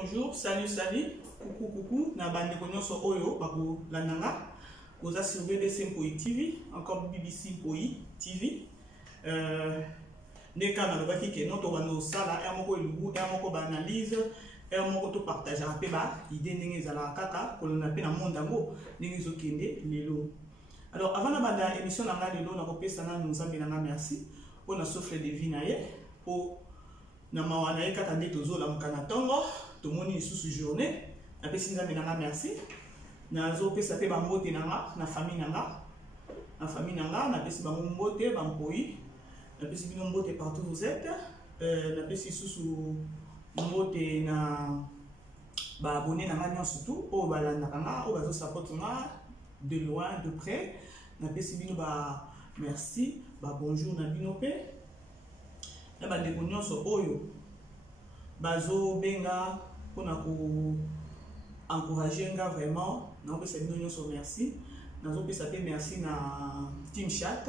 bonjour, salut, coucou, na bande konyoso oyo, bako lananga, koza sur BBC Mpoi TV, encore BBC Mpoi TV. Neka na lobaki ke noto wano sala, moko elugu, moko ba analyse, moko to partage pe ba idée ndenge ezala kaka, kolona pe na mondango, ndenge zokende lelo. Alors avant na banda émission nanga lelo na kopesa na nzambe nanga merci pour na souffle de vie na ye, pour na mawana ye kaka nde tozola mukana tongo tomoni lisusu journée napesi nzambe nanga merci nazopesa pe bambote nanga na famille nanga napesi bango mbote bampoi napesi bino mbote partout vous êtes napesi lisusu mbote na baabonné nanga nyonso tout oyo balandaka nga oyo bazosapote nga de loin de près napesi bino ba merci ba bonjour na bino pe na bandeko nyonso oyo bazo benga pona ko encourager nga vraiment na opesa bino nyonso merci nazo pesa pe merci na team chat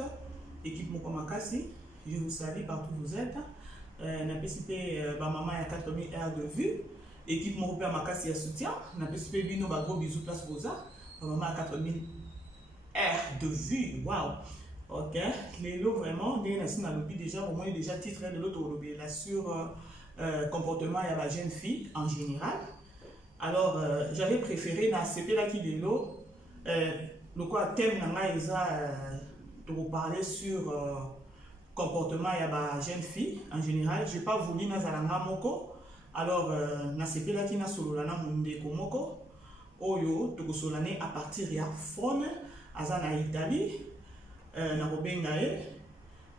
équipe moko makasi je vous salue partout vous êtes na pesi pe ba maman ya 4000 heures de vue équipe moko pe makasi ya soutien na pesi pe bino ba gros bisous place boza ba maman ya 4000 heures de vue wow. Ok, les lots vraiment, déjà au moins déjà titre de l'autre là sur comportement et la jeune fille en général. Alors j'avais préféré dans ce là qui les lots, le quoi thème n'a de vous parler sur comportement et la jeune fille en général. J'ai pas voulu na zalanga moko. Alors dans ce là qui n'a solo la monde komoko, oyo to solane à partir ya phone azana Italie. Na kobenga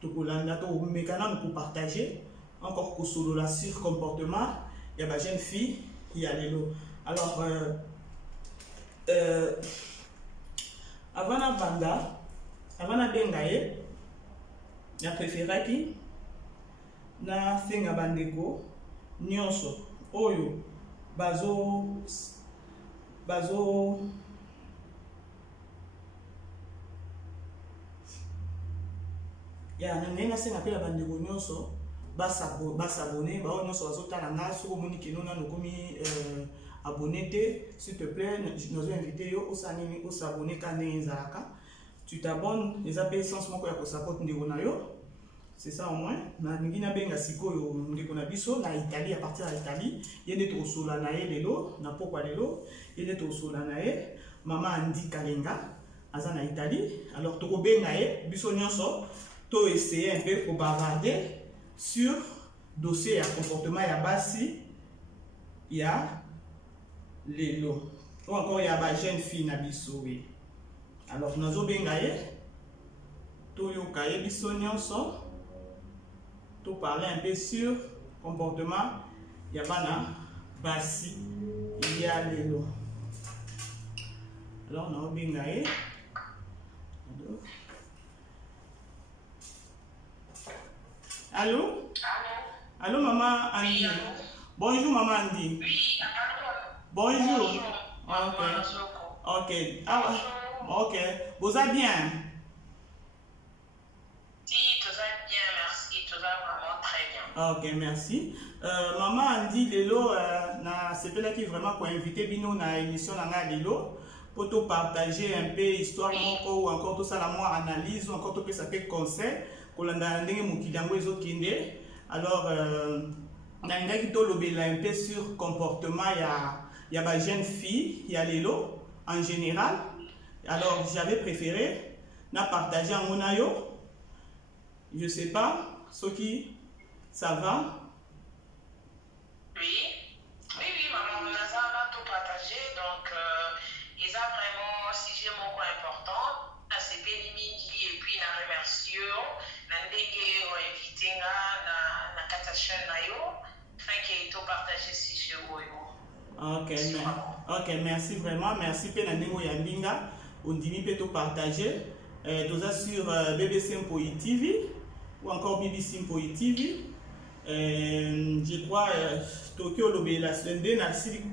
tokolanda to mekana pour partager encore ko solo la sur comportement ya ba jeune fille ya lelo. Alors avant na benga na préféré ki na senga bandeko nyonso oyo bazo ya nanga senga pe la bandeko nyonso basabonner ba nyonso bazotala nga soko moni keno na nokomi abonné te s'il te plaît nous inviter yo osanini osabonner kana ezalaka tu t'abonnes les appels sens moko ya ko support ndeko na yo c'est ça au moins na ngina benga sikoyo ndeko na biso na Italie à partir de l'Italie yende to sola na ye lelo na pokwa lelo yende to sola na ye mama Andi Kalenga aza na Italie alors to ko benga ye biso nyonso to essayer un peu pour bavarder sur dossier à comportement ya basi ya lelo ou encore ya ba jeune fille na biso oui alors nazo benga ye to yoka ye biso nyonso to parler un peu sur comportement ya bana basi ya lelo alors nazo benga ye Allô? Allô, maman Andy. Oui, bonjour, maman Andy. Oui, bonjour. Ok. Ah, ok. Vous allez bien? Si, tout va bien, merci. Tout va vraiment très bien. Ok, merci. Maman Andy, Lelo, c'est là qui vraiment pour inviter Bino dans l'émission Lelo pour te partager un peu histoire ou encore tout ça, la moi analyse ou encore tout ça peut conseil. Alors, un peu sur comportement il y a des jeunes filles, il y a les lots en général. Alors, j'avais préféré partager en monayo. Je sais pas, ce qui ça va. Oui, maman, on a tout partagé. Donc, ils ont vraiment un sujet important. C'est Benimidi et puis la remercie. Ok, merci vraiment. Merci Penanengo Yambinga. On dit que tu partager. Tout ça sur BBC Mpoi TV ou encore BBC Mpoi TV. Je crois Tokyo Lobby la semaine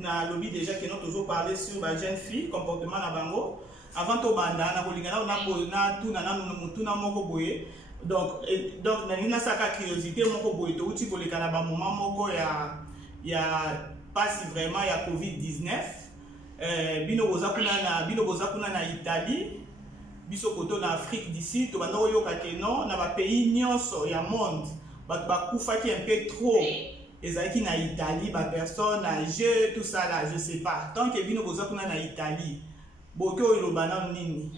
na lobby déjà que nous toujours parlé sur la jeune fille comportement na bango. Avant to banda na kolingana na tuna moko boye donc na nina saka curiosité moko boye to uti koleka na ba moment moko ya passe vraiment ya COVID-19. Bino boza kuna na Italie, biso koto na Afrique d'ici, to banda oyoka ke non na ba pays nyonso ya monde, ba kufaki un peu trop. Ezaki na Italie, ba personne âgée, tout ça là, je sais pas. Tant que bino boza kuna na Italie, boko ilobana nini?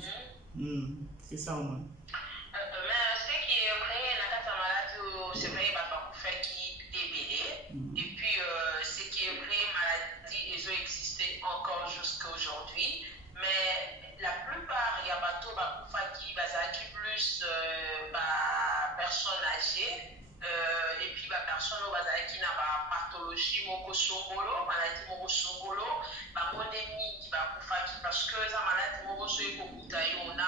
C'est ça au moins. C'est vrai, bah, fait qui est belé. Et puis, ce qui est vrai, maladie, ils ont existé encore jusqu'à aujourd'hui. Mais la plupart, il y a bateau, bah, qui plus, personnes âgées. Et puis, bah, personne qui n'a pas pathologie, moko songolo, maladie moko songolo, bah, mon ennemi qui va parce que la maladie moko on a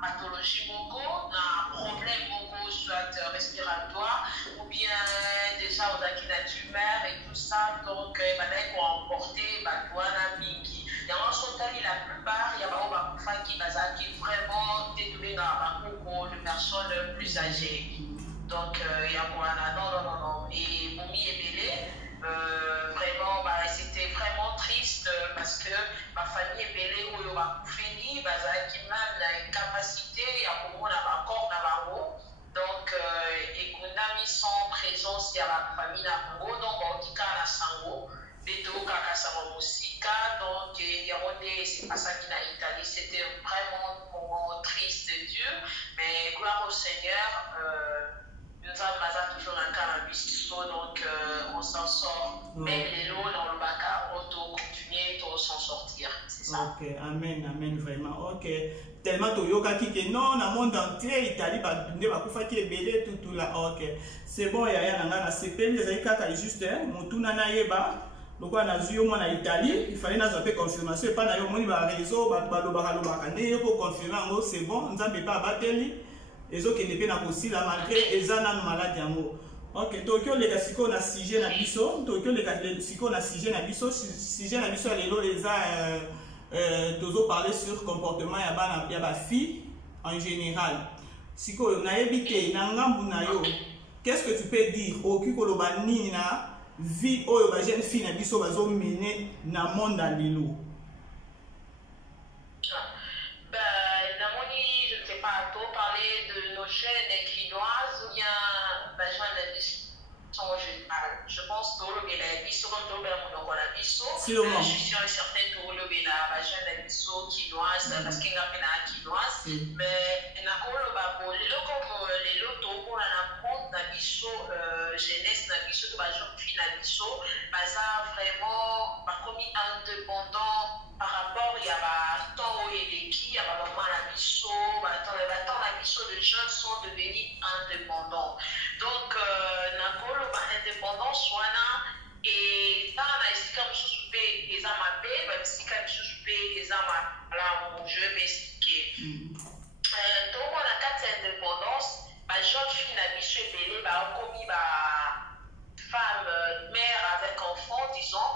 pathologie moko, na problème moko soit respiratoire ou bien déjà on a qui a tumeur et tout ça, donc maintenant pour emporter douana mingi. Il y a la plupart il y a pas qui vraiment détourné dans de personnes plus âgées. Donc il y a non et Moumi et Bélé vraiment c'était vraiment triste parce que ma famille est Bélé où il y a fini qui m'a une capacité à comment on a encore donc et qu'on a mis sans présence il y a la famille na Congo donc on dit qu'à la sango Beto kaka sango musika donc il y a c'est pas ça qui n'a Italie c'était vraiment un moment triste et dur mais gloire au Seigneur nous avons toujours un cannabis, donc on s'en sort. Même les lots dans le bac, on doit continuer de s'en sortir. C'est ça. Ok, amen, amen, vraiment. Ok. Tellement de yoga qui non, dans le monde entier, Italie, ne va pas faire belé tout là. Ok. C'est bon, il y a un CP, les aïkaka juste, Moutuna Naïeba. Donc on a vu au moins en Italie, il fallait nous appeler confirmation. Pas d'ailleurs, on a réseau, pour confirmer, c'est bon, nous n'avons pas battu. Les autres qui ne peuvent pas aussi la malgré les années malades d'amour. Ok, Tokyo les casicos na sujet na biso, Tokyo les casicos na sujet na biso, sujet na biso les toujours parler sur comportement ya ba fille en général. Siko na ebité na ngambu na yo. Qu'est-ce que tu peux dire au kikoloba nini na vie oyo ba jeune fille na biso bazo mener na monde à lelo? Jeunes quinoises ou bien je pense que le biso comme je suis sûr et certain que le jeune biso quinoise parce qu'il y a une quinoise mais les lotos pour la compte na biso jeunesse na biso to ba jeune fille na biso baza vraiment ba commis indépendant par rapport il y a ba temps et les qui il y a ba maman na biso ba temps la biso les jeunes sont devenus indépendants donc na kolo ba indépendance wana et dans la esika biso pe eza mabe ba esika biso pe eza la je vais m'expliquer donc on a quatre indépendance ba jeune fille na biso ebele ba commis ba femme mère avec enfant disons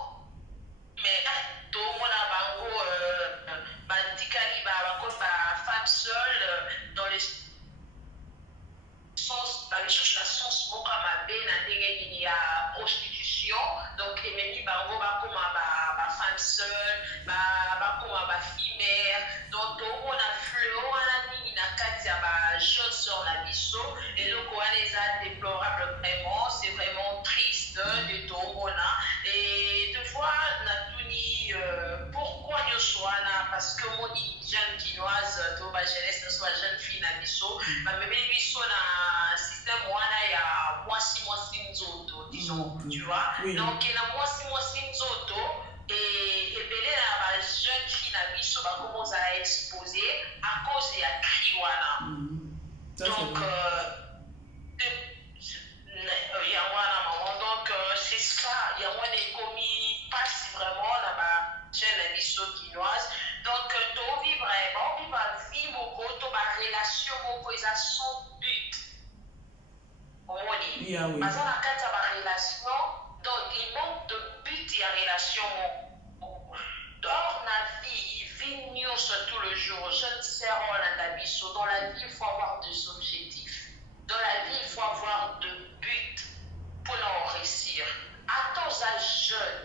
mais tout le monde a bango bandikali ba femme seule dans les sens dans les choses la sens moka mabe na ndenge nini ya prostitution donc ememi bango bakoma ba femme seule bakoma ba fille mère donc tout le monde a fleur wana nini na kati ya ba jeune sœur na biso eloko wana eza déplorable vraiment c'est vraiment triste de tout le monde et de voir na tuni pourquoi nyonso wana parce que moni jeune quinoise to ba jeunesse nyonso ba jeune fille na biso bamemeli biso na système wana ya mwasi nzoto disons tu vois donc na mwasi nzoto et ebele na ba jeune fille na biso bakomoza à exposer à cause ya cri wana donc donc c'est ça il y a moins des commis passe vraiment là bas chez les biso quinoise donc to vivre vraiment vivre vie moko to ba relation moko eza sans but omoni baza na kati ya ba relation donc il manque de but ya relation moko dans la vie nyonso tout le jour je ne sais rien na biso dans la vie il faut avoir des objectifs dans la vie il faut avoir de but pour en réussir à temps à jeune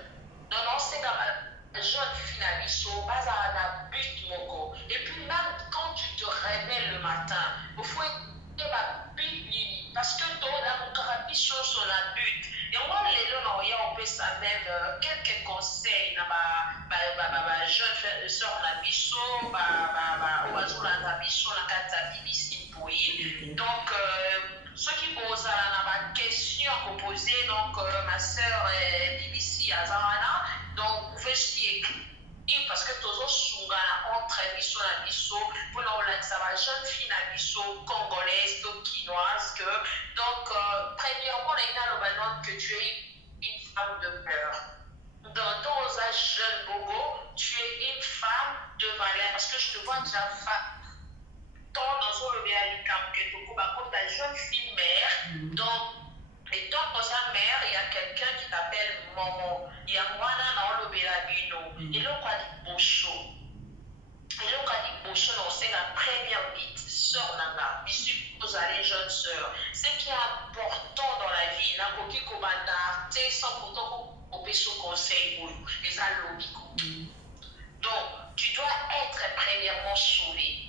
non, c'est comme un jeune finaliste, base à la but, moko. Et puis même quand tu te réveilles le matin, il faut être ma but nini. Parce que toi, là, mon carabis sur la but. Et moi, les gens, on peut savoir quelques conseils, jeune sœur la biso, oiseau la biso, la carte BBC pour donc, ceux qui posent la question qu'on posait, donc ma sœur BBC Azarana, donc vous pouvez s'y écrire parce que toujours souvent entre biso la biso, pour nous ça va jeune fille la biso congolaise, tokinoise que donc premièrement les gens que tu es une femme de cœur. Dans ton âge jeune bobo, tu es une femme de valeur parce que je te vois déjà dans un réalicam que tu comme ta jeune fille mère. Donc, étant dans sa mère, il y a quelqu'un qui t'appelle maman. Il y a moi dans le Bélabino. Et là, on a dit Bocho. Et là, on a dit Bocho, c'est la première petite sœur Nanga. Je suppose à les jeunes sœurs. Ce qui est important dans la vie, là, pour qui commanda, c'est sans pourtant qu'on peut se conseiller pour nous, les allobico. Donc, tu dois être premièrement sauvé.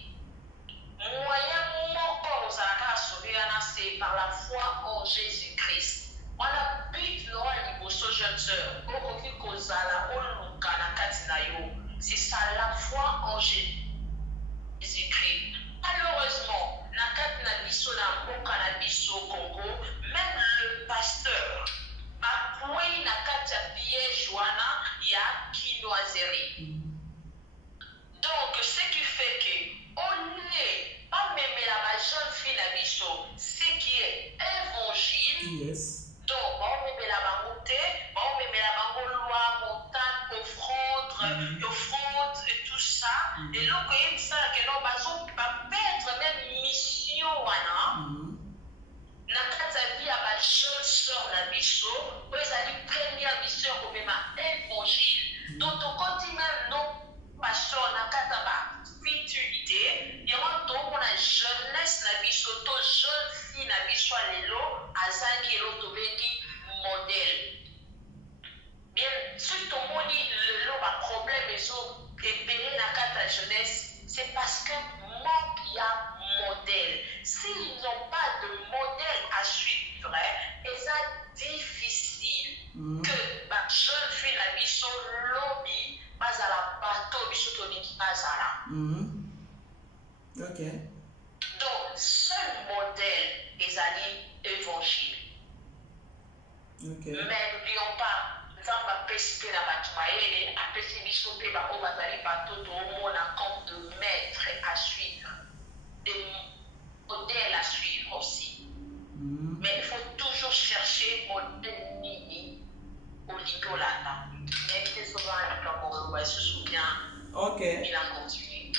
Moyen encore aux à sauver, c'est par la foi en Jésus-Christ. On a but non à niveau jeune sœur. C'est ça la foi en Jésus-Christ. Malheureusement, la cannabis au Congo, même le pasteur, oui, la piège Joana, il y a quinoiserie. Donc, ce qui fait que on n'est pas même la jeune fille la biso, ce qui est évangile. Yes. Donc, on met la bangoté, on met la bango loi, montagne, offrande et tout ça. Et là, quand il y a ça, que l'on va perdre même mission, na vie à ma jeune sœur la biso, où ils allaient première mission comme ma évangile. Donc, on continue non pasteur na kataba futurité, il y a la jeunesse la biso, to jeune fille la biso lelo, azaki lo bengi modèle. Bien, si ton moni lelo ba problème et so épelé na kata jeunesse, c'est parce que manque il y a modèle. S'ils n'ont pas de modèle à suivre, c'est difficile que ma jeune fille la biso lobby pas à la bateau biso qui pas à la. Ok. Donc, seul modèle est l'évangile. Ok. Mais n'oublions pas, nous avons pesqué la bataille, à pesquer biso pe ba o bazali bateau to mon compte de maître à suivre, des modèles à suivre aussi. Mais il faut toujours chercher modèle mini au niveau là. Mais c'est souvent comme on se souvient. Ok. Il a continué.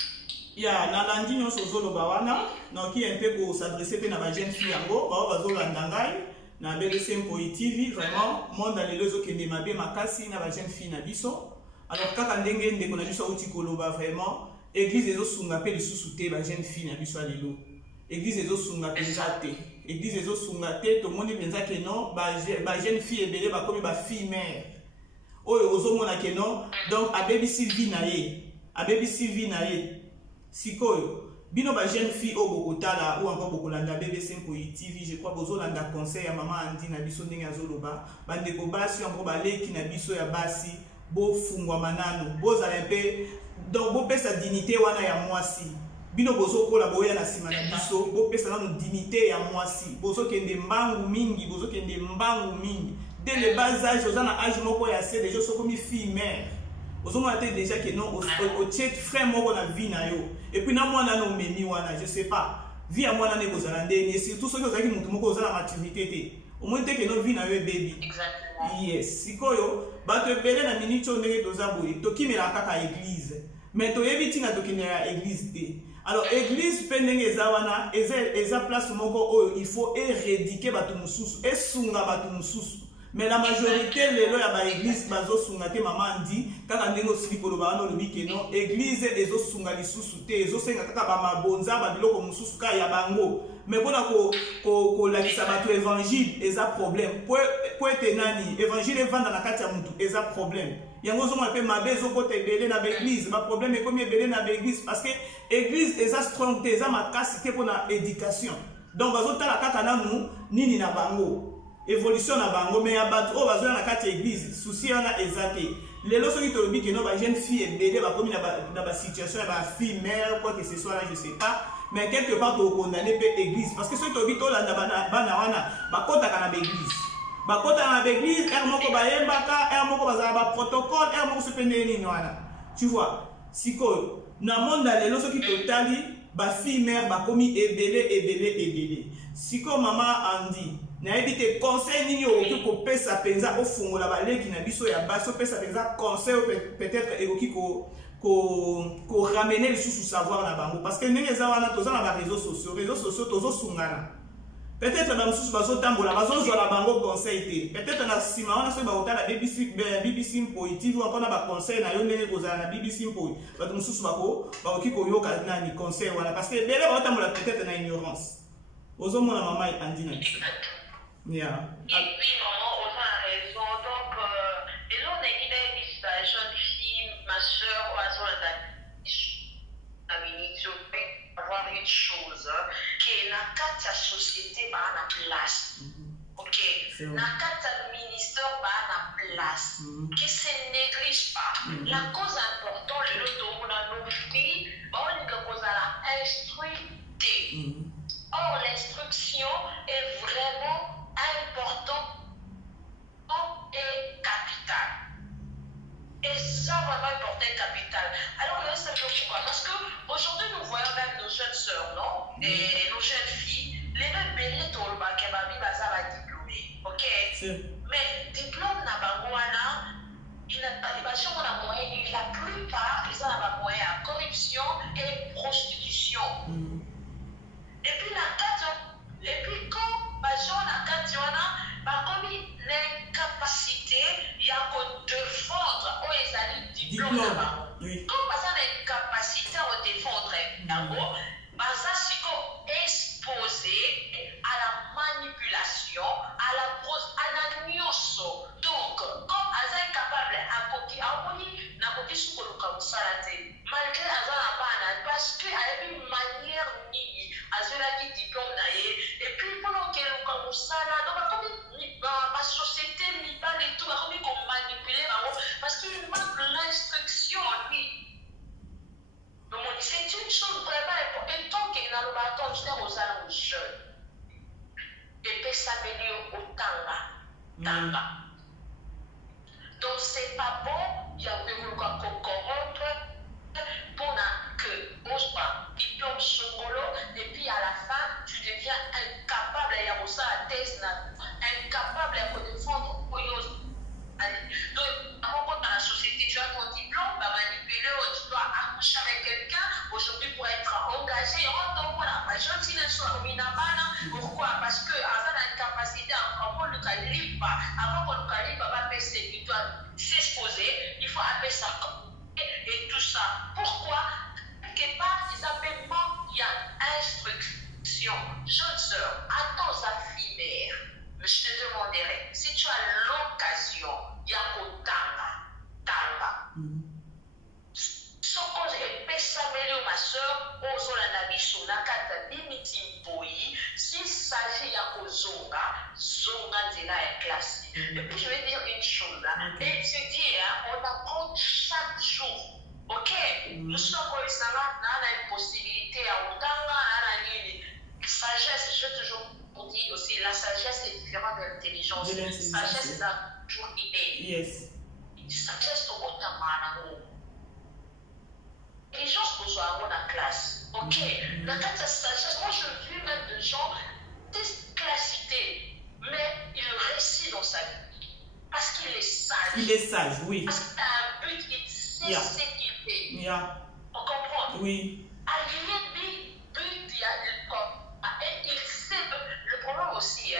Ya nalandi nyonso ozoloba wana noki mpe kosadresse mpe na bajeune fille yango bao bazolanda ngai na BBC Mpoi TV. Vraiment monde lelo ezokende mabe makasi na bajeune fille na biso. Alors kaka ndenge ndeko na biso auti koloba vraiment église ezosunga mpe lisusu te bajeune fille na biso lelo. Église ezosunga mpenza te. Église ezosunga te tomoni mpenza ke non bajeune fille ebele bakomi bafille mère oyo ozomona ke non. Donc abebisi vie na ye, abebisi vie na ye. Sikoyo bino ba jeune fille au bokotala ou encore bokolanda BBC Mpoi TV, je crois bozolanda conseil ya maman Andi na biso ndenge azoloba bandeko basi encore baleki na biso ya basi bofungwa manano bozala mpe donc bopesa dignité wana ya mwasi bino bozokola boya na sima na biso bopesa nano dignité ya mwasi bozokende mbangu mingi dès le bas âge ozana âge moko ya se déjà sokomi fille mère ozomona te déjà que non au tiet frère moko na vie na yo et puis na mwana no memi wana je sais pas vie à mwana ne kozala ndenge surtout soki ozalaki mutu moko ozala maturité te omoni te que non vie na yo baby. Exactement. Yes sikoyo bato ebele na minute oyo ndenge toza boye tokimela kaka église mais toyebi ntina tokimela église te. Alors église mpe ndenge eza wana eza place moko oyo il faut éradiquer bato mosusu esunga bato mosusu. Mais la majorité lelo ya ba église bazosunga te mama Andi kaka ndenge osili koloba wana olobi ke non église ezosunga lisusu te ezosenga kaka ba mabonza ba biloko mosusu ka ya bango mais pour la bato évangile eza problème pour être nani évangile vendre na kati ya mutu eza problème yango zo mo pe mabe zo ko te belé na église ba problème est comme belé na église parce que église eza strong te eza makasi pour na éducation donc bazo tala kaka nanu nini na bango évolution na bango mais ya bato o bazo na kati ya église souci na ezate lelo soki to bi que no ba jeune fille belé ba komi na ba situation ya ba fille mère quoi que ce soit là je sais pas. Mais quelque part, tu condamnes l'église. Parce que ceux qui ont dit que l'église, protocole, tu vois, si dans le monde, ceux qui ont fille mère, commis ébélé. Si maman a dit, na évité conseil ni au ko pesa penza au fond la balé qui na biso ya baso pesa penza conseil peut-être et ko ramener le sous savoir na bango parce que ndenge za wana toza na ba réseaux sociaux tozo sungana peut-être ba mususu bazo tambola bazo zo la bango conseil te peut-être na sima wana so ba otala BBC Mpoyi TV encore na ba conseil na yo ndenge kozala na BBC Mpoyi ba mususu bako ba ki ko yoka na ni conseil wana parce que bele ba otambola peut-être na ignorance ozo mona mama andina yeah. Oui, maman, on a raison. Donc, et là, on a dit la jeune fille, ma soeur, ou à son je vais avoir une chose qui est dans la société, bah, la place. Ok? Dans le ministère, bah, la place. Qui se néglige pas. La cause importante, le lot on a nos filles, bah, on est la cause à la instruité. Or, l'instruction est vraiment important et capital. Et ça, vraiment important et capital. Alors, là, c'est pourquoi. Parce qu'aujourd'hui, nous voyons même nos jeunes sœurs, non? Et nos jeunes filles, les mêmes bébés, tout le monde, qui va diplômé. Ok? Mais diplôme, n'a pas moyen. Il n'a pas de moyen. La plupart, ils ont pas moyen à corruption et prostitution. Et puis, quand la commis l'incapacité, il y a qu'on défendre aux diplômes. Comme ça, l'incapacité à défendre, ça, c'est exposé à la manipulation, à la nioso. Donc, comme ça est capable malgré parce qu'il y a une manière qui diplôme et puis pendant que nous ça là donc la société n'est pas du tout comme manipuler parce qu'il manque l'instruction lui donc c'est une chose vraiment importante et tant qu'il n'a pas attendu aux jeunes et puis s'améliorer au tanga donc c'est pas bon il y a eu qu'on corrompre pour que on soit diplôme songolo et puis à la fin tu deviens incapable il y a aussi à test incapable de défendre donc dans la société tu as ton diplôme manipuler tu dois accoucher avec quelqu'un aujourd'hui pour être engagé donc voilà gentil soit pourquoi parce que avant l'incapacité avant le calibre avant qu'on le calibre va baisser il doit s'exposer il faut appeler ça et tout ça. Pourquoi? Quelque part, ils appellent il y a instruction. Jeune sœur, attends sa fille mère. Mais je te demanderai, si tu as l'occasion, il y a au tanga. Ce que j'ai pensé, ma sœur, aux Olanabiso, la carte limiti boyi, s'il s'agit de zonga de la classe. Et puis je vais dire une chose, étudier, on apprend chaque jour. Ok? Nous sommes comme ça, on a une possibilité à Outanga, sagesse, je toujours dis aussi, la sagesse est différente de l'intelligence. La sagesse est toujours innée. Yes. Sagesse au Otamana. L'intelligence pour soi dans la classe. Ok? La sagesse, moi je vis même de gens déclassités, mais il réussit dans sa vie. Parce qu'il est sage. Il est sage, oui. Parce qu'il a un but, il sait ce qu'il fait. On comprend? Oui. Aligné but, il y a le corps. Et il sait le problème aussi.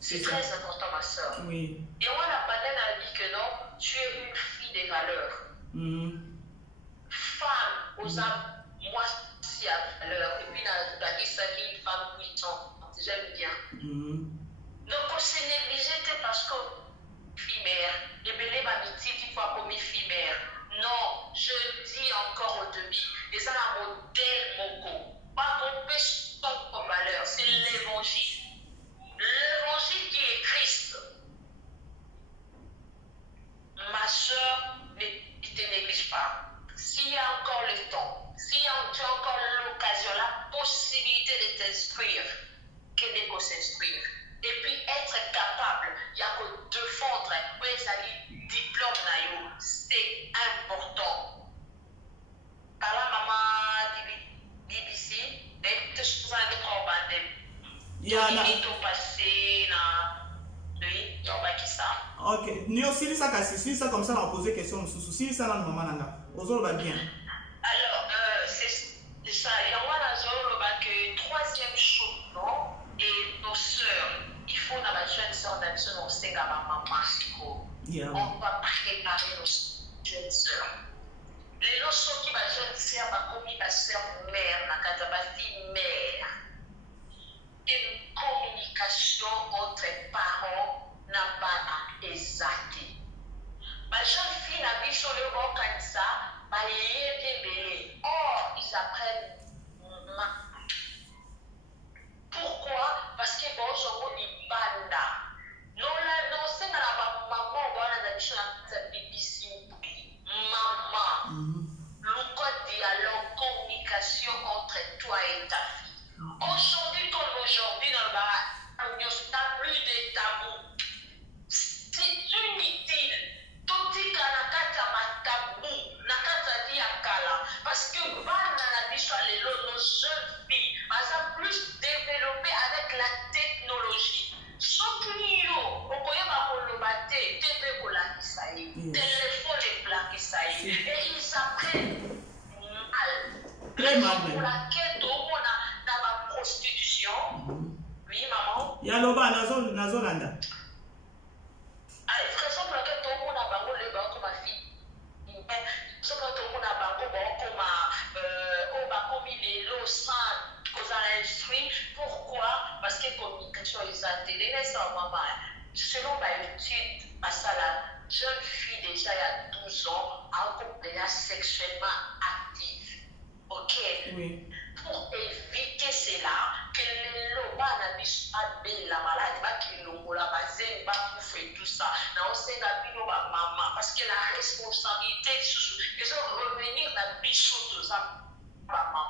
C'est très important, ma soeur. Oui. Et moi, la banane a dit que non, tu es une fille des valeurs. Femme aux âmes, moi, aussi à valeur. Et puis, la question est une femme puissante. J'aime bien. Donc, on s'est négligé parce que fimère, et belé mamiti qui faut comme fimère. Non, je dis encore au début, et ça la modèle moko. Pas qu'on pêche comme valeur, c'est l'évangile. L'évangile qui est Christ. Ma soeur, ne te néglige pas. S'il y a encore le temps, s'il y a encore l'occasion, la possibilité de t'instruire, que de s'instruire. Et puis être capable, il n'y a que défendre, diplôme, c'est important. Kala maman BBC, et te souviens de trop bandé. Il y a un passé dans Pakistan. Ok, nous aussi, ça comme ça, on a posé question. Si ça, là, maman, on va bien. Alors, c'est ça. Il y a un troisième chose, non? Et nos sœurs, il faut dans la jeune sœur d'Alison, on sait que maman on va préparer nos jeunes sœurs. Les leçons qui va jeune sœur va commis la sœur mère, la fille mère. Une communication entre parents n'a pas exacté. Ma jeune fille n'a vu sur le banc comme ça, or ils apprennent pourquoi? Parce que bon, je dis banda. Non, c'est la maman, on va la BBC. Maman, le code dialogue, communication entre toi et ta fille. Aujourd'hui, comme aujourd'hui, dans le bar, il n'y a plus de tabou. C'est inutile. Tout dit qu'à la carte à tabou, la carte à dire à Kala. Parce que les jeunes filles, elles plus développé avec la technologie. Téléphone et plaques, ça y est. Et ils apprennent mal. Très mal. Pour laquelle tout le monde a dans la prostitution. Oui, maman. Il y a l'oba, Nazolanda. Par exemple, pour laquelle tout le monde a bango le bango ma fille. Ce que tout le monde a bango comme il est l'eau sans cause à l'instruit. Pourquoi? Parce que communication est intégrée. Selon ma étude, la jeune fille déjà il y a 12 ans a déjà sexuellement active. Ok? Oui. Pour éviter cela, que les loba n'habillent pas la maladie, qu'ils l'ont la base, et tout ça. On sait que maman, parce que la responsabilité, ils ont revenir dans le bichot de ça, maman.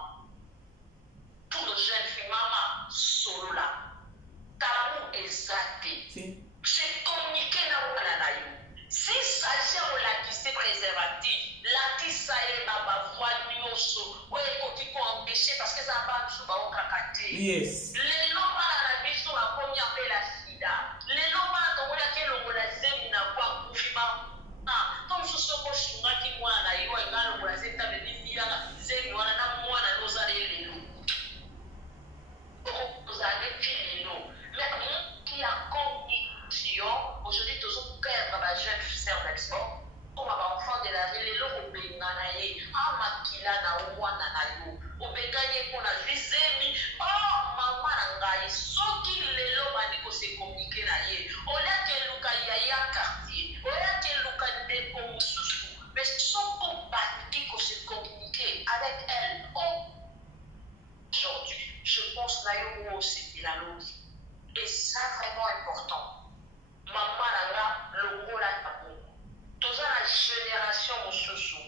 Pour les jeunes filles, maman, solo là. Tabou exacté. C'est communiquer dans le si ça on l'a dit, c'est préservatif. La dit ça est ma voix nuoso. Oui, il faut empêcher parce que ça va nous au cacaté. Yes. Les noms à la mission a commis appel la sida. Les noms à la quel on la zème n'a pas mouvement. Comme je suis au chinois qui moi na yo et là on la zème ta de dire zème on a moi na nos allées les loups. Vous allez filer les loups. Mais qui a commis aujourd'hui, toujours perdre ma jeune sœur d'export. Comme ma enfant de la ville, le Obenganaye, Amakila na Ouana na yo. Obenganaye pour la visemi. Oh, maman nangaye, so qui le lo maniko se communiquer na ye. Ola ke luka yaya quartier. Ola ke luka de komususu. Mais son compagnie qu'on se communiquer avec elle. Oh, aujourd'hui, je pense na yo aussi la lose. Et ça vraiment important. Maman nanga longo la tabou. Toza la génération mosusu.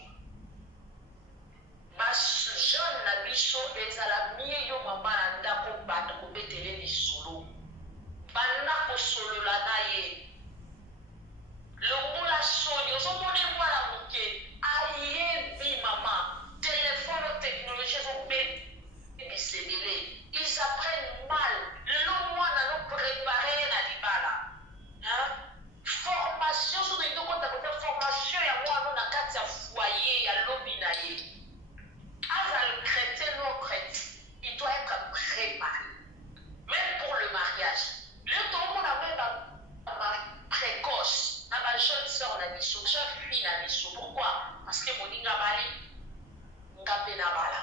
Bas jeune na biso ezala mie yo mama na ndako bata ko betele lisolo. Bana ko solo la na ye. Longo la sonyo so mone wala muke. Aye bi mama. Téléphone technologie so be bisebele. Ils apprennent mal. Le mois na no préparer na libala. Formation sur les deux comptes formation et moi on a quatre foyers à l'obinaye. Avant le chrétien non chrétien, il doit être préparé. Même pour le mariage. Le temps qu'on a même précoce, ma jeune soeur n'a mis jeune fille n'a mis. Pourquoi? Parce que mon inga bali, nga pena bala.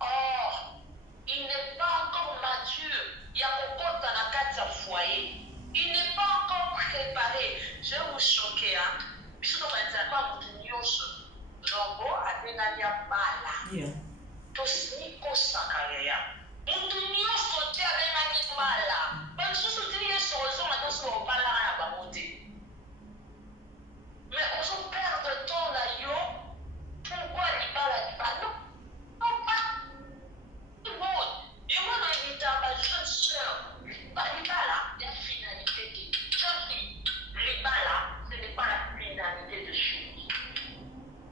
Or, il n'est pas encore mature. Il y a encore dans la carte de foyer. Il n'est pas encore préparé. Je vais vous choquer. Je ne sais pas si vous avez tosini kosakaya muntu nyonso te abengani mala basusu te yesu ozonga nyonso obalaka na bango te mais ozoperdre temps na yo pourquoi libala non pas tout le monde et moi na invita bajeune sœur libala ya finalité te jeune fille libala ce n'est pas la finalité de chose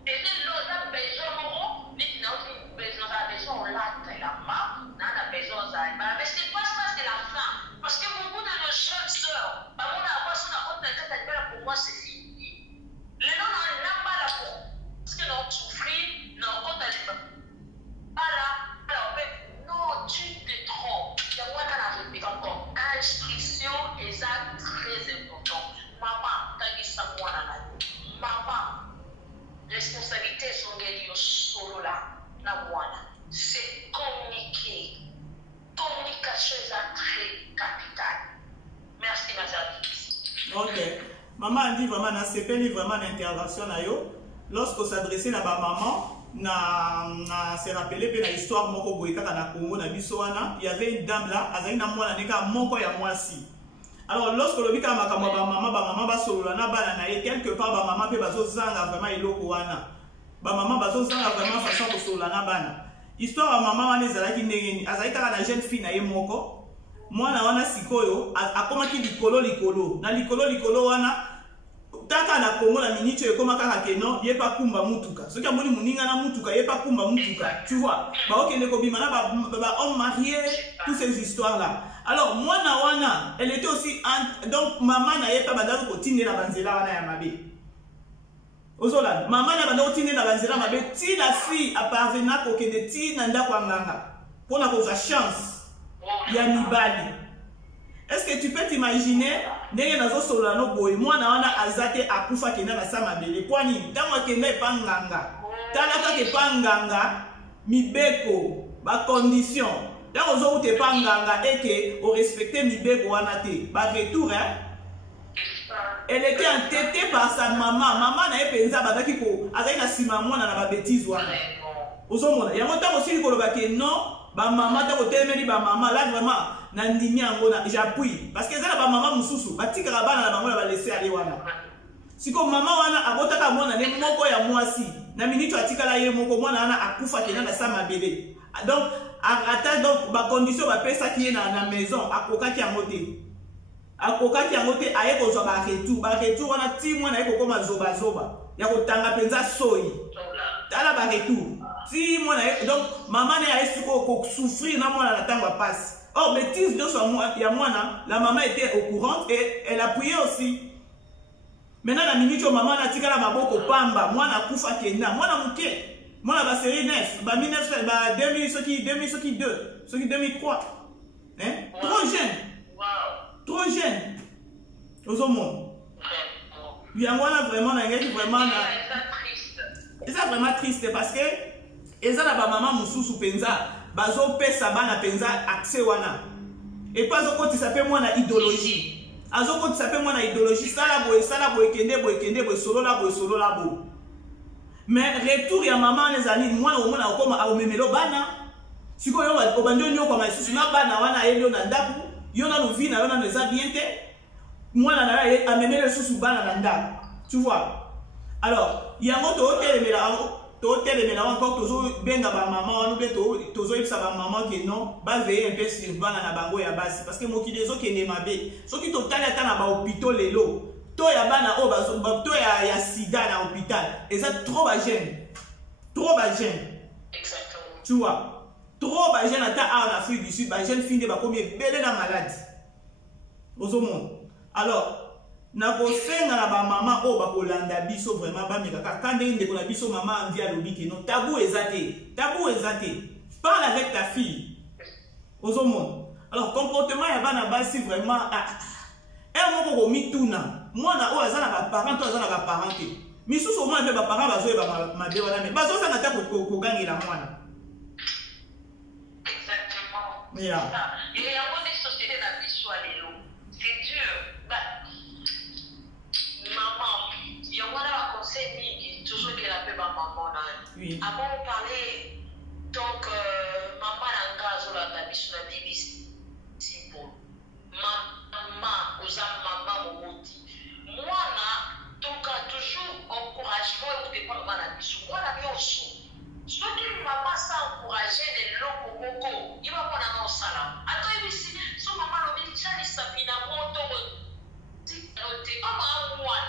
et c'est l'autre besoin moro niti na aussi besoin on l'a la main, on a besoin ça. Mais c'est pas ça, c'est la fin. Parce que beaucoup de nos jeunes sœurs, pour moi c'est fini. Les gens n'ont pas la peau. Parce qu'ils ont souffert, n'ont pas la peau. Alors, non, tu te trompes. Il y a moi qui a répété encore. Instruction, et ça très important. Maman, t'as dit ça moi dans la vie. Maman, responsabilité sont gagnées solo là, la moi là. C'est communiquer. Communication est très capitale. Merci, ma service. Ok. Maman dit vraiment, na CPL vraiment l'intervention na yo. Lorsqu'on s'adressait à ma maman, na se rappelé que la histoire moko boyeka na Congo na bisoana, il y avait une dame là, azali na mwana neka moko ya mwasi. Alors lorsque le bika makamwa ba maman ba solola na bana na ye quelque part ba maman pe bazo zanga vraiment eloko wana. Ba maman bazo zanga vraiment façon ko solola na bana. Histoire ya maman wana ezalaki ndenge azali kaka na jeune fille na ye moko mwana wana sikoyo akomaki likolo na likolo wana taka na Congo na minute ekoma kaka keno ye pa kumba mutuka soki amoni muninga na mutuka ye pa kumba mutuka tu vois ba okende ko bima na ba homme marié toutes ces histoires là. Alors mwana wana elle était aussi donc maman na ye pa bandako kotinela banzela wana ya mabe. Ozola, maman na bando tine na banzela mabe ti la fille a parvenu ko kende ti na ndako nganga pour na ko sa chance ya mibali. Est-ce que tu peux t'imaginer ndenge nazo solola no boy mwana wana azate akufa kenda na sama bele kwani ntango kenda epanganga talaka ke panganga mibeko ba condition ntango zo ute panganga eke o respecter mibeko wana te ba retour hein. Elle était entêtée par sa maman. Maman n'a pas pensé à ce qu'il a sima mwana na ba bêtise wana. Ozomona. Ya mota aussi ko loba ke non, ba maman ta ko temeli ba maman là vraiment na ndimi ngona j'appuie parce que ça ba maman mususu ba tikara bana na bango ba laisser aller wana. Siko maman wana abotaka mwana ne moko ya mwasi. Na minute atikala ye moko mwana wana akufa kena na sama bébé. Donc arata donc ba condition ba pesa ki na maison akoka ki amote. Akokaki yango te aye kozwa ba retour wana ti mwana aye kokoma zoba ya kotanga penza soyi tala ba retour ti mwana donc maman ne aye ko souffrir na mwana na tango passe. Or bêtise de son ya mwana la maman était au courant et elle appuyait aussi. Maintenant la minute maman na tika la maboko pamba mwana kufa kenda mwana muke mwana ba série 9 ba 1900 ba 2000 soki 2 soki 2003 hein trop jeune. Trop jeune. Aux hommes. Il y a vraiment et ça vraiment triste parce que et ça la maman mususu penza bazo pesa bana penza accès wana. Et pas au côté ça fait moi na idéologie. Azo côté ça fait moi na idéologie ça la boy kende boy solo la bo. Mais retour ya maman les années moi au moins comme a memelo bana. Siko yo obanjo nyo kwa masusu na bana wana elio na ndaku. Yona lovina yona neza bien te mwana na ye amemele susu bana na ndako tu vois. Alors yango to telemela encore tozo benga ba maman wana be tozo ipsa ba maman ke non ba veiller un peu sur bana na bango ya basi parce que mokili ezo kende mabe soki to tala ta na ba hôpital lelo to ya bana o ba to ya sida na hôpital et ça trop ba jeune exactement tu vois. Trop de jeunes en Afrique du Sud, les jeunes filles ba comme belé na maladie. Ozomon. Alors, na ko senga na ba maman o ba ko landa biso vraiment ba meka quand ndenge ko na biso maman envie à lobiki non tabou ezate. Parle avec ta fille. Ozomon. Alors comportement ya bana basi vraiment moko ko mituna. Mwana o azana ba parent to azana ba parenté. Misusu mo ba parent bazo ba mabe wana mais bazo sana ta ko gangela mwana. Yeah. Il y a des sociétés dans la vie c'est dur. Maman, il y a un conseil toujours qu'elle a fait ma maman. Oui. Avant de parler, donc, maman n'a pas de la vie sur la Bible. Maman, aux maman, mon moi, donc, toujours encouragement ou dépend de la vie. Moi, la vie aussi. Ce que maman s'est encouragé de l'eau au coco, il va prendre un salam. Attends, ici, son maman l'a dit, tiens, il s'appelle à mon tour. Comme un mois,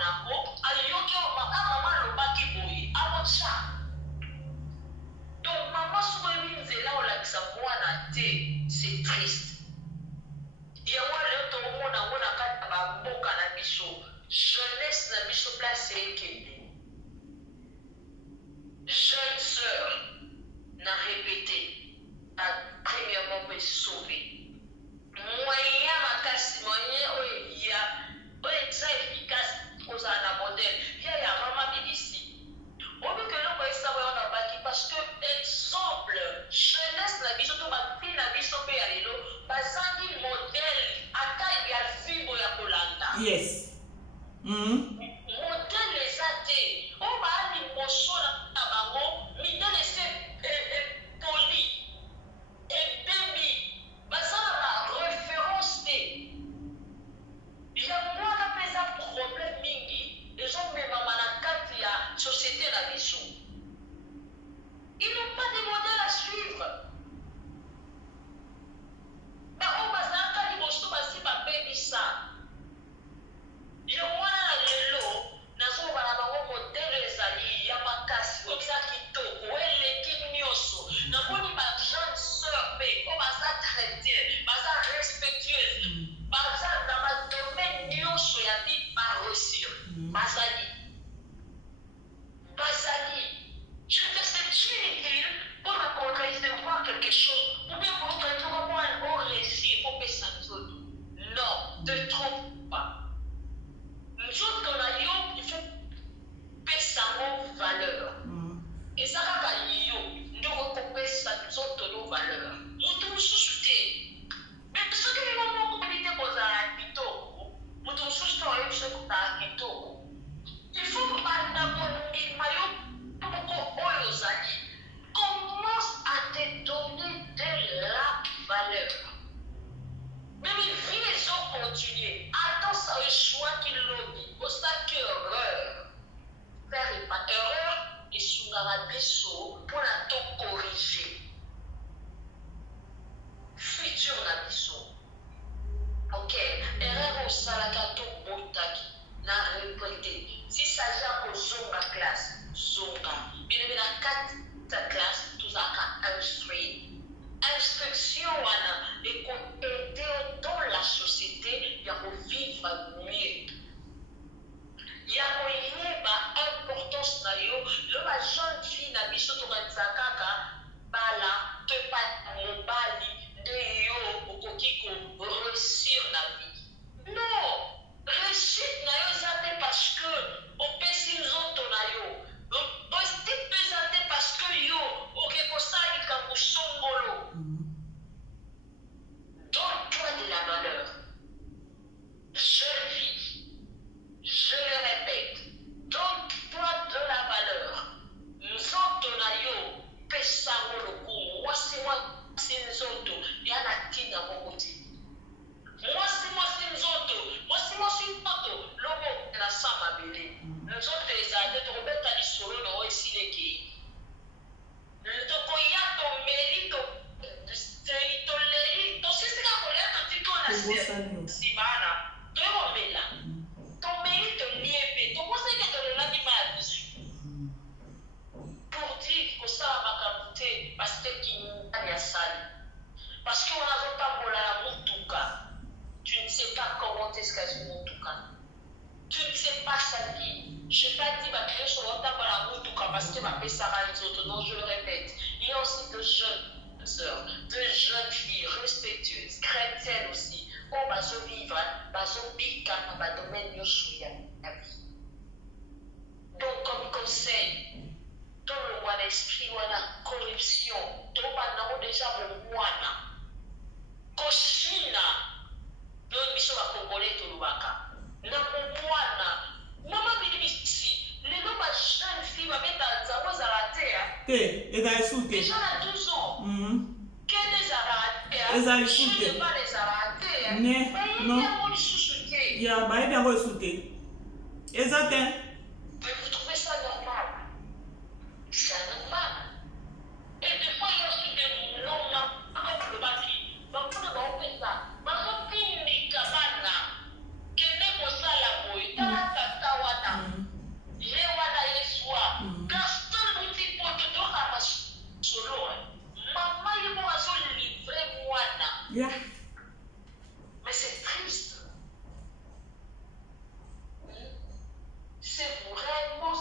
donc, maman, c'est triste. Il y a un jeunesse, la mission place, jeune sœur n'a répété, a premièrement peut sauver. Moyen ma casse, moyen, il y a très efficace aux ana modèle. Il y a maman ici. Au lieu que l'on peut savoir dans baki parce que exemple, jeunesse la vie surtout ma fille la vie sauver à l'élo, bazangi modèle attaque ya fibre ya kolanda. Yes. Modèle les athées. On va aller mosso na bango, midèle c'est poli et baby. Bazana la référence des. Il y a moi qui a un problème mingi, les gens même à la société la vision. Ils n'ont pas de modèle à suivre. On va s'en faire si pas baby ça. Il y a moi le lot, nous avons un modèle les alliés, il y a ma casse, comme ça qui toque, où est l'équipe nioso. Nous avons une jeune sœur, on va s'en traiter, on va s'en respectueuse. Bazar dans ma domaine nioso, il y a dit pas réussir. Bazali. Je te sais utile pour raconter de voir quelque chose, ou bien pour te trouver un bon récit pour que ça nous aide. Non, ne te trompe pas. Nous autres, qu'on a eu, il faut payer sa valeur. Et ça va gagner, nous recompenser ça, nous autres, nos valeurs. Nous devons sous-souter. Mais ce que nous avons communauté pour la pito, nous devons sous-souter ce que nous avons. Il faut que nous maillot. Commence à te donner de la valeur. Même les vies ont continué. Attends, ça le choix qu'il l'a dit. Pour ça que erreur. Faire pas erreur et sous la pour la tout corriger. Futur la mission. Ok. Erreur au salakato boutaki. La répéter. Si ça vient au zonga classe. Zonga. Bien la 4 ta classe, tout ça instruire. Instruction et qu'on aide dans la société, il y a pour vivre mieux. Il y a pour y importance na yo, le jeune fille na biso to banzakaka bala te pas mobali de yo okokiko réussir na vie. Non, réussite na yo ça parce que au pesi nous autres na yo. C'est présenté parce que yo, ok, pour ça, il y a un songolo. Donne-toi de la valeur. Je vis. Je le répète. Donne-toi de la valeur. Nous autres, yo, pesangolo, moi, c'est nous autres. Il y a la tina, mon côté. Moi, c'est nous autres. Moi, c'est nous autres. Logo, la sama belé. Nous autres, les adultes, on va mettre solo dans aussi les qui. Le tokoya, ton mérite, ton mérite, ton système à colère, ton titre, on a si bana. Ton mérite, niébé. Ton conseil que tu as l'animal dessus. Pour dire que ça va m'accaboter, parce que qui n'a sali. Parce qu'on n'a pas pour la moutouka. Tu ne sais pas comment est-ce qu'elle se moutouka. Tu ne sais pas sa vie. Je n'ai pas dit que je suis en train de la moutouka parce que ma Sarah les autres. Non, je le répète. Il y a aussi de jeunes sœurs, de jeunes filles respectueuses, chrétiennes aussi. On va se vivre, on va se vivre dans le domaine de la vie. Donc, comme conseil, dans le mois d'esprit, on a corruption. Donc, on a déjà le mois. Que, et ça est sous Les gens à 12 ans. Quel les a ratés? Les a Je échoués. ne pas les a ratés. Mais, non. Il y a bah, bien ressoûté. Exact. Mais vous trouvez ça normal? C'est normal. Et des fois, il y a aussi des non-non. Comme le bâti. Donc, vous devez faire ça. Parce que les cabana, qui n'est pas ça la bouille, tata wana, les wana yeswa, gaston l'outil pour te donner à ma solo. Maman, il va se livrer wana. Mais c'est triste. C'est vraiment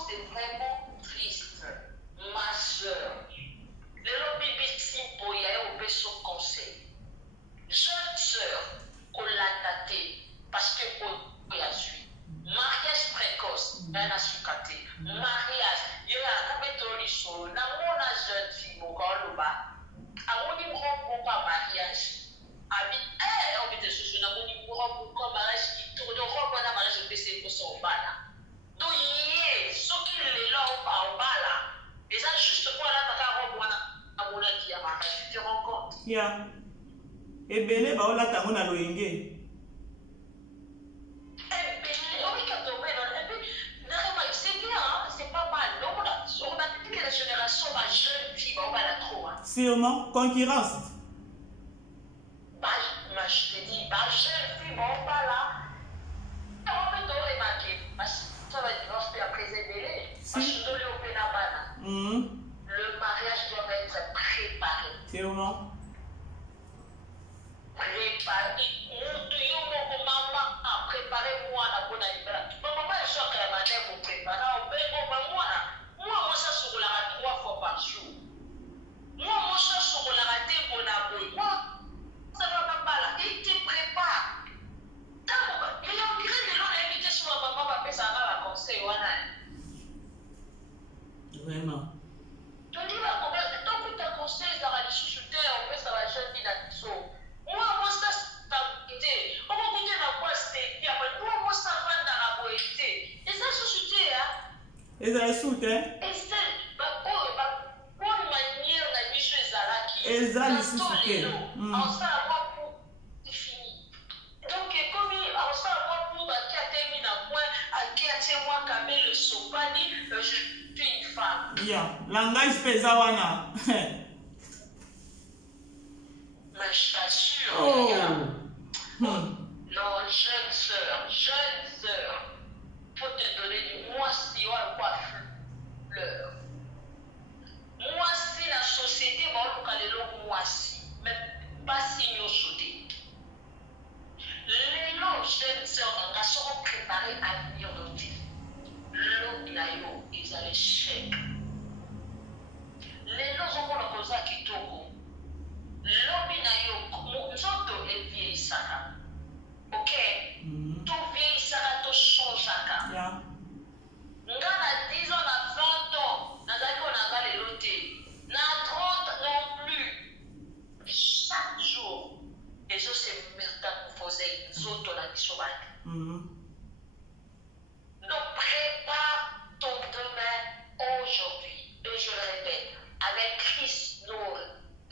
triste. Ma soeur, le lobby simple, il y a un son conseil. Jeune soeur, qu'on l'a daté parce que qu'on y a su. Mariage précoce, elle a su caté. Mariage, il y a un peu de l'issue. N'a mon jeune fille, mon gars, le bas. À mon niveau, on pas mariage. Habite, on peut te soucier, n'a mon niveau, on pas mariage qui tourne. On va pas mariage, je peux essayer de s'en battre. Donc, ce qui est là, on va là. Et ça, juste pour la à mon avis, à ma tu te rends compte. Et Bélé, bah, on l'a tamon à l'ONG. C'est bien, c'est pas mal. On a dit que la génération, ma jeune fille, on va la trop. Sûrement, concurrence. Je te dis, ma jeune fille, on va là. On peut te remarquer. Ça va être après Bélé. Parce que le mariage doit être préparé. Sûrement. Préparé. Maman, préparez-moi la bonne anniversaire. Maman, je suis en train de vous préparer. Moi, ça se roulera 3 fois par jour. Moi, ça se roulera des bonnes abonnés. Moi, ça va pas là. Il te prépare. Il y a un grand de l'on invité sur ma maman, va faire ça à la conseil. Vraiment. Tu dis, tant que tu as conseillé, ça va les chuchoter, on fait ça va jeune qui n'a pas. Moi, ça, c'est été. On va goûter la voix, c'est bien. Moi, ça va dans la boîte. Et ça, chuchoter, hein. Et ça est sous, hein. Et c'est, bonne manière de vie chez Zara qui est. Et ça, les chuchoter. On s'en va pour. C'est fini. Donc, comme on s'en va pour, qui a terminé à point, qui a tenu moi, Kamel, le Sopani, je suis une femme. Langage pesawana. Mais je t'assure, Oh. Non, jeune sœur, faut te donner du moi si on a quoi fleur. Moi si la société va nous caler le moi si, mais pas si nous sauter. Les jeunes sœurs, nous seront préparés à venir de vivre. L'eau, ils allaient chèque. Les gens ont la cause qui togo. L'obinayo, nzoto est vieille saka. Ok? Tout vieille saka, tout change saka. Nga na 10 ans, na 20 ans, na zaki on a les lotés. Na 30 non plus. Chaque jour, les gens se métamorphosent. Nzoto na bisobaki. Donc prépare ton demain aujourd'hui. Et je le répète, avec Christ, nous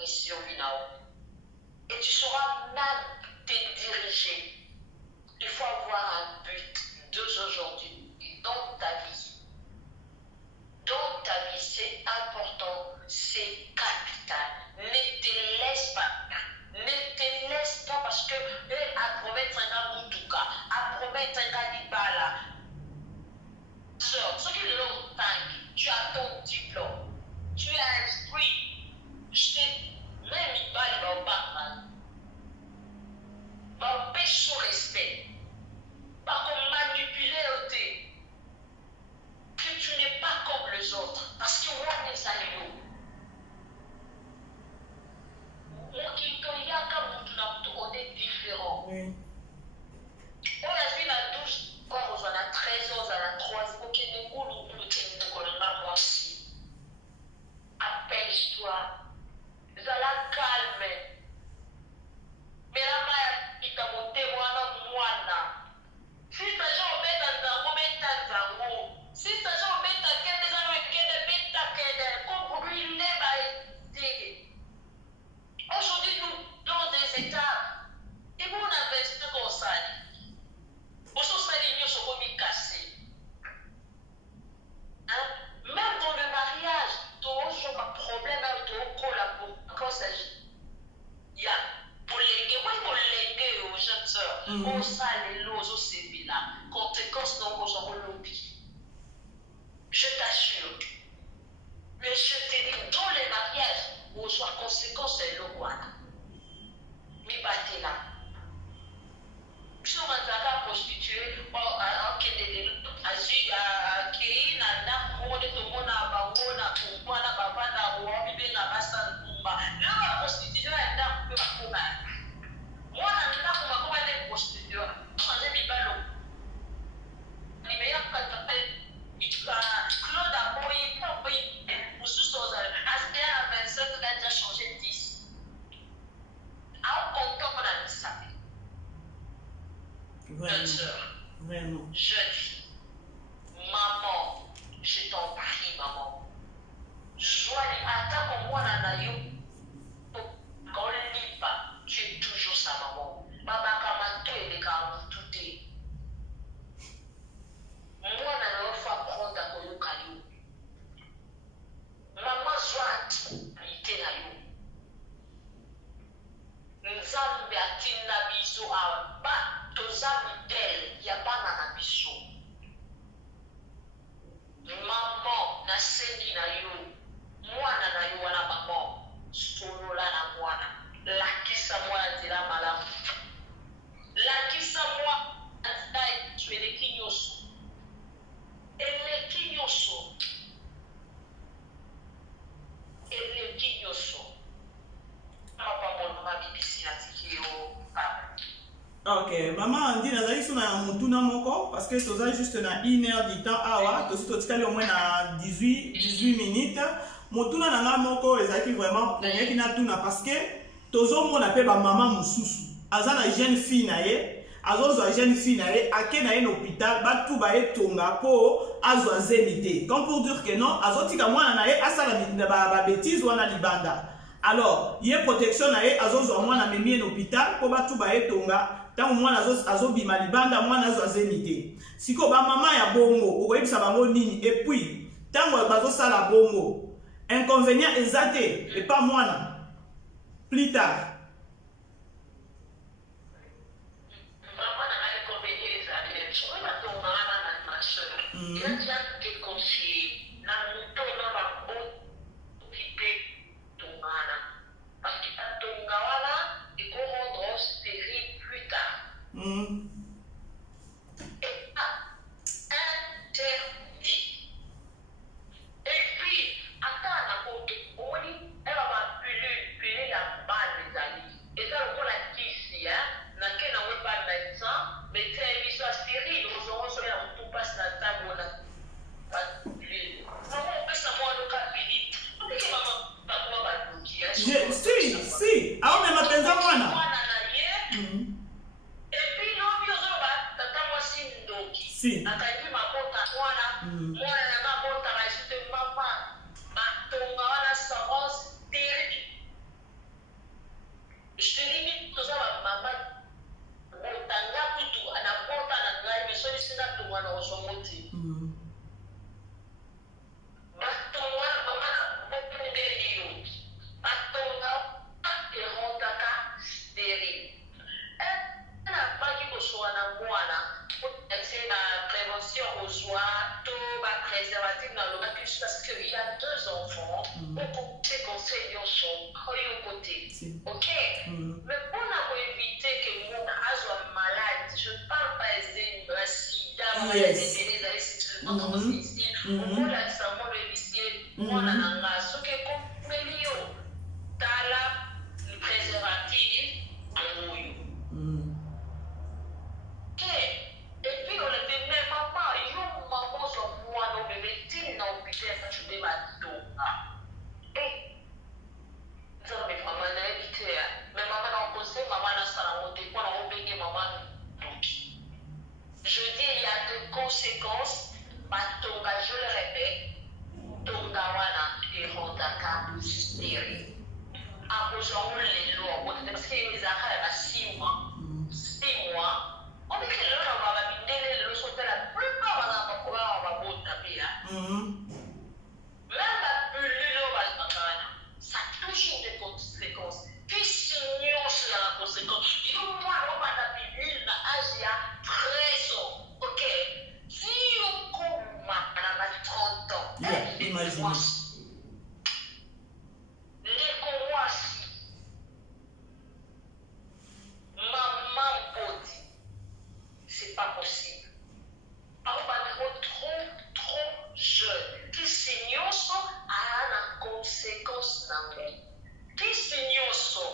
survivons. Et tu sauras même te diriger. Il faut avoir un but d'aujourd'hui dans ta vie. Dans ta vie, c'est important, c'est capital. Ne te laisse pas. Ne te laisse pas parce que à promettre un Moutouka, à promettre un Dibala. Ce qui est longtemps, tu as ton diplôme, tu es instruit. Je t'ai même il va pas va empêcher son respect. Par contre, manipuler au thé. Que tu n'es pas comme les autres. Parce que moi, les amis, jeune fille, maman, je t'en prie, maman. Joie, attends moi na yo. Quand le lit pas, tu es toujours sa maman. Baba kamato et les carreaux tout est. Moi na fa prendre à koyo kayo. Maman joie, ité na yo. Nzambe atinda biso awa ba tozambe tel ya bana na biso. Maman nasengi na yo mwana na yo wana maman solola na mwana lakisa mwana nzela malamu lakisa mwana nzela etu eleki nyonso mapamoloma bibisi natiki yo papa. Ok, maman dit nazali so na mutuna moko parce que toza juste na 1 heure du temps awa tosi totikali au moins na 18 minutes mutuna na nga moko ezalaki vraiment nayaki natuna parce que tozomona mpe bamama mosusu aza na jeune fille na ye azozwa jeune fille na ye ake na ye na hôpital batu baye tonga mpo azwa zemi te comme pour dire que non azotika mwana na ye asala babétise wana libanda alors ye protection na ye azozwa mwana memi ye na hôpital mpo batu baye tonga ntango mwana azobima libanda mwana azwa zemi te sikoyo bamama ya bongo okoyebisa bango nini epuis ntango bazosala bongo inconvénient eza te epa mwana plus tard. Si, aho me mapenza mwana. Si. Akaipi makota mwana, mwana na makota baisute mama, batonga wana savance terrible. Je te dis, tout ça va maman. Botanga kutu anapota na ngai mais so sina tonga na osomoti. Batonga mama na popende yo. Batonga et rondaka stérile. Na baki ko so na mwana. C'est la prévention aux soins, tout ma préservatif dans le baptême parce qu'il y a 2 enfants, beaucoup de conseils sont au côté. Ok? Mais pour éviter que mon âge soit malade, je ne parle pas de sida, je dis il y a des conséquences, je le répète, Tongawana et Rondaka stérile. À cause de les lois, parce que les arrêts à 6 mois, 6 mois, on dit que les lois va venir le sauter la plupart va pouvoir avoir beau taper. Même la bulle ça a toujours des conséquences. Qui s'ignore sur la conséquence? Il moi, on va taper la Asia 13 ans. Ok? Si on commence à 30 ans, imagine. C'est pas possible. On va trop jeune. Qui s'ignore a la conséquence dans la vie. Qui s'ignore so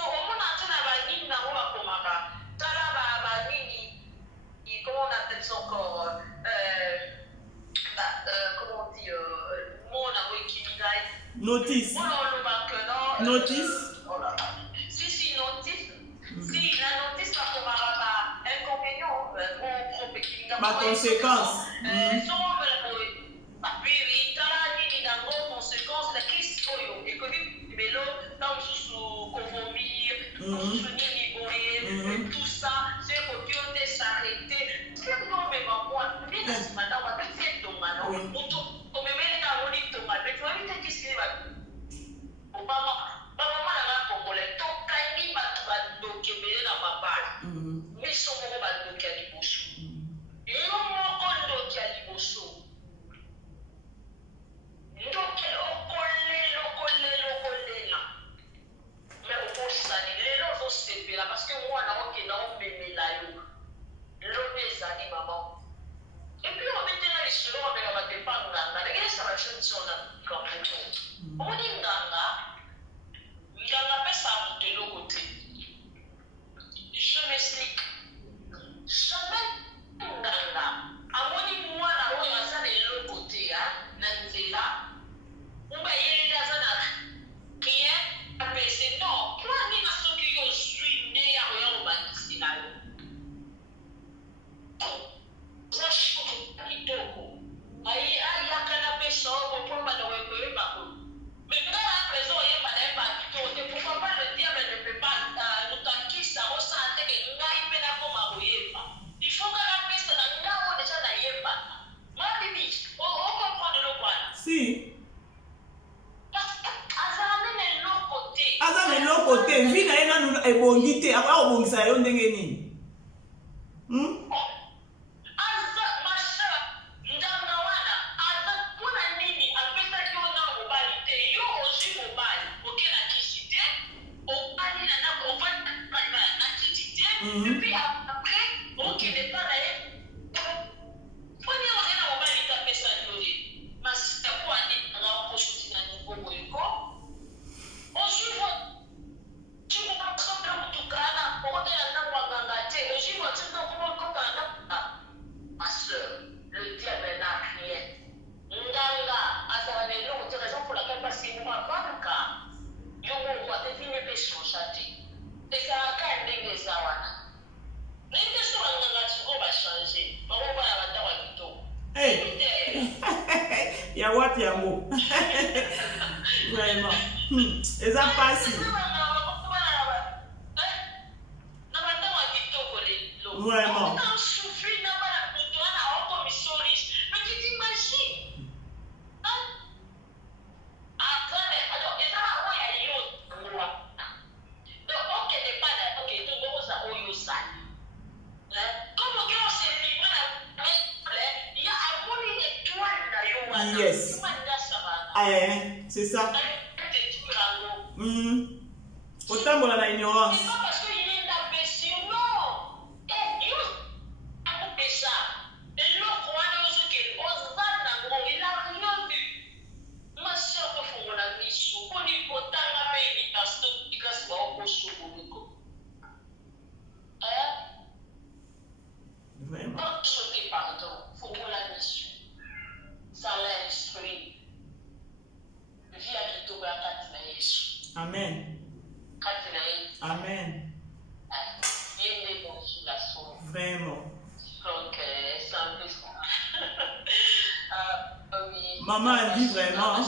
on a tena banini na roba komaka. Tala ba banini. Comment on appelle ça encore comment on dit mon amour qui notice. Notice. Si notice. Si la notice va komaka inconvénient mon propre qui conséquence. Tout ça, c'est pour que on s'arrêter. C'est non, mais moi, parce que moi, et puis on mettait là les selons avec la dépend nganga les ça va changer sur la comme on dit nganga pesa de l'autre côté. Je m'explique. Jamais nganga amoni mwana oyo aza de l'autre côté na nzela umba yele aza na rien apese non toi ni na soki yo suis nde ya oyo obandisi nayo. Si. Aza de l'autre côté, vie na yena ebongi te, aba obongisa yo ndenge nini? Et puis après, on qui n'est pas là. Prenez un mobile qui a fait ça. Mais c'est quoi on suit tu ne pas tout cas, on ma soeur, le diable n'a rien. Nganga, c'est la raison pour laquelle parce que vous m'avez pas le cas. Yo vous voyez des films sont châtés. Et ça a quand même des awana. Les questions nganga tu va changer. On va voir la il y a what yango. Vraiment. Et ça passe. Vraiment. Yes. C'est ça. Autant pour la ignorance. C'est pas parce qu'il est imbécile, non. Il a coupé ça. Et l'autre, il a rien vu. Ma soeur, il faut qu'on a mis sous. On y peut t'arranger une personne qui casse pas au sous. Vraiment. Pas sauter pardon. Il faut qu'on la mission. Ça l'instruit. Via qui te va Amen. Amen. Vraiment. Donc, c'est un peu ça. Maman a dit vraiment.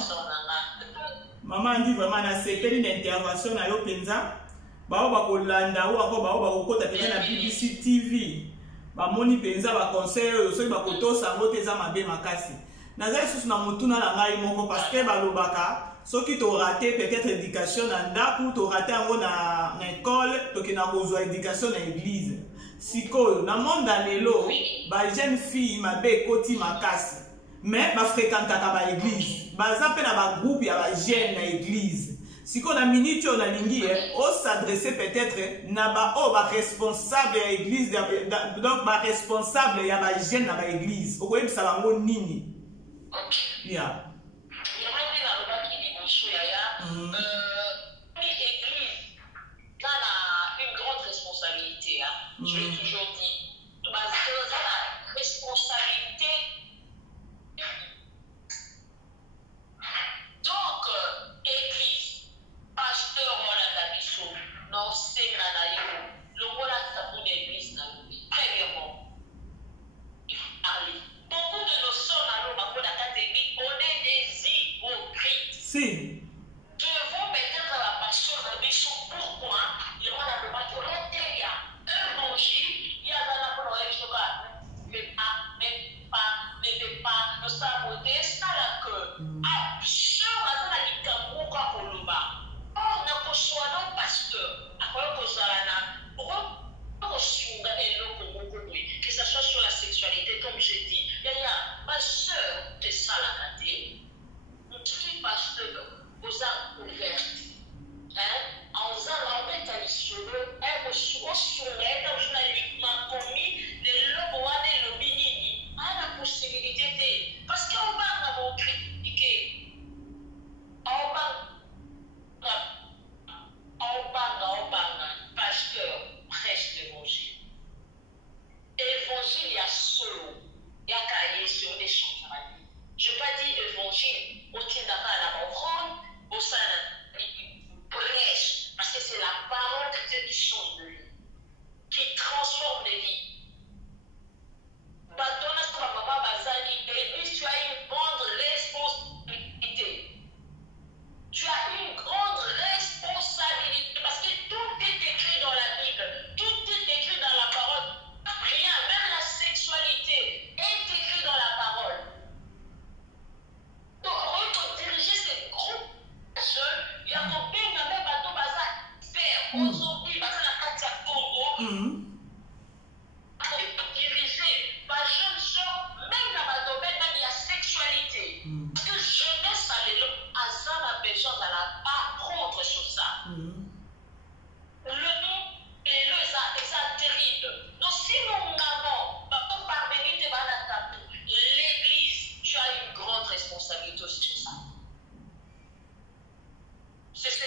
Maman a dit vraiment, na sepeli une intervention na yo penza. Bao ba kolanda ou encore bao ba kokota penza na BBC TV. Ba moni penza ba conseil yo so ba koto sango teza mabe makasi. Naza sous na mutuna na ngai moko parce que ba lobaka ceux qui t'ont raté peut-être éducation dans ndaku, t'ont raté en na école, donc na kozwa éducation dans l'église. Siko na monde lelo, ba jeune fille mabe koti makasi. Mais ba fréquentaka ba église. Ba zape na ba groupe ya ba jeune na église. Siko na minute on a lingi o s'adresser peut-être na ba o ba responsable ya église donc ba responsable ya ba jeune na ba église. Okoyebisa bango nini? Yeah. L'église, là, une grande responsabilité. Je l'ai toujours dit. La responsabilité. Donc, église, pasteur, on a d'habitude. Non, c'est la le rôle à l'église, très bien bon. Si. Devons mettre la passion de mission. Pourquoi? Il y a un évangile, il y a un ne pas, ne saboter, ça là que. Ah, sur la ligambo quoi koloba. Or, n'a pas choix d'un pasteur. Après, que ça là, que ce soit sur la sexualité, comme je dis. Il y a ma soeur, c'est ça la caté. Qui pasteur, aux arts ouvertes. En faisant l'embête à l'issue, elle me soumet dans une m'a commis les lobes et le binini. À la possibilité de. Parce qu'on va m'avoir critiqué. On va. Pasteur, prêche l'évangile. Évangile, il y a solo. Il y a cahier sur les champs. Je ne vais pas dire évangile, au Tindaka à la offrande, au sein prêche, parce que c'est la parole de Dieu qui change de vie, qui transforme les vies. Batona Papa Bazali, l'église, tu as une grande responsabilité. Tu as une grande responsabilité parce que tout est écrit dans la Bible, tout est écrit dans la parole. Rien, même la sexualité est écrite dans la parole. Donc, on peut diriger ces groupes jeunes, il y a mon père, il y a même bateau bazar, père, on s'en dit, bazar la carte à Congo. Diriger, par jeunes sœurs, même dans ma domaine, même il y a sexualité. Parce que jeunesse, ça les Azan a besoin d'apprendre sur ça. Le nom, c'est ça terrible. Donc, si mon maman va pas parvenir de l'église, tu as une grande responsabilité aussi sur ça. C'est ce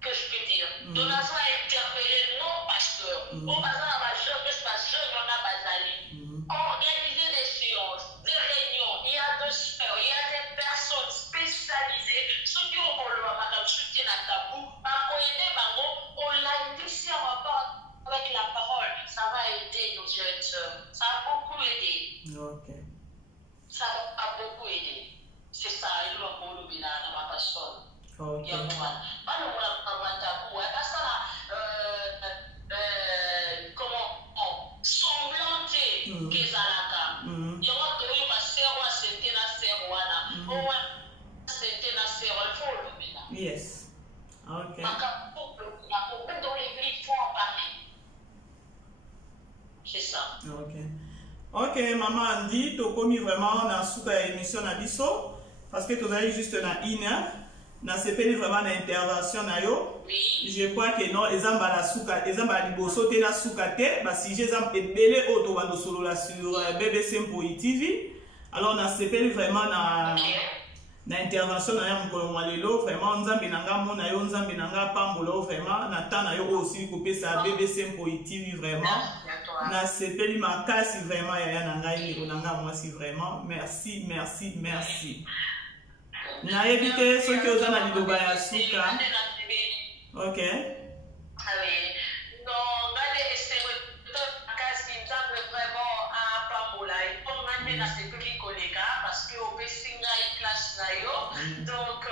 que je peux dire. Donc, Azan a interpellé non pasteur. Au bazar, ma jeune, n'est-ce pas, jeune, on a basali. Organiser des séances, des réunions. Il y a des sœurs, il y a des personnes spécialisées. Ceux qui ont le soutien à tabou, par aider Bango, on l'a initié en rapport avec la parole. Ça va aider nos jeunes sœurs. Ça a beaucoup aidé. Ok. Ça a beaucoup aidé. C'est ça, il doit pour le bilan dans ma personne. Ok. Il y a pas le tabou. Comment semblanter que ça l'a. Il y aura de ma sœur ou à sentir la sœur ou à sentir la sœur. Il faut le bilan. Yes. Ok. Il y a beaucoup dans l'église, il faut en parler. C'est ça. Ok. Ok, maman Andy, tu as commis vraiment dans la émission na biso parce que tu as juste na une heure. Na sepeli vraiment na intervention na yo. Oui. Je crois que non, ezamba la souka, ezamba liboso te na souka te, ba si ezamba ebele auto bando solo la sur BBC Mpoyi TV. Alors na sepeli vraiment na na intervention na ya mkolo malelo, vraiment nzambe nanga mona yo, nzambe nanga pambolo vraiment na tana yo aussi kopesa BBC Mpoyi TV vraiment. Na sepeli makasi vraiment ya nanga yiko nanga mwasi vraiment. Merci, merci, merci. Na évité ceux qui osent dans l'Idoba ya suka. Ok. Allez. Non, allez, c'est vraiment à Pambola. Et pour maintenant, là, c'est plus collègue parce que au Bessinga et classe nayo. Donc,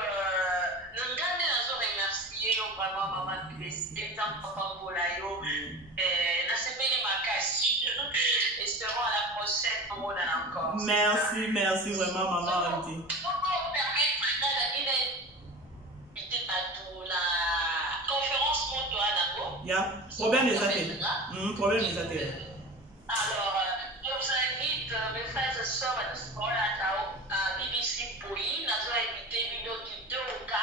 nous allons remercier vraiment maman qui est dans Pambola yo. Là, c'est bien ma casse. Espérons à la prochaine pour encore. Merci, merci vraiment maman Andy. Yeah. Problème des affaires. Problème des affaires. Alors, je vous invite, mes frères et sœurs, à BBC Mpoyi. Nous avons invité une autre 2 ou 4.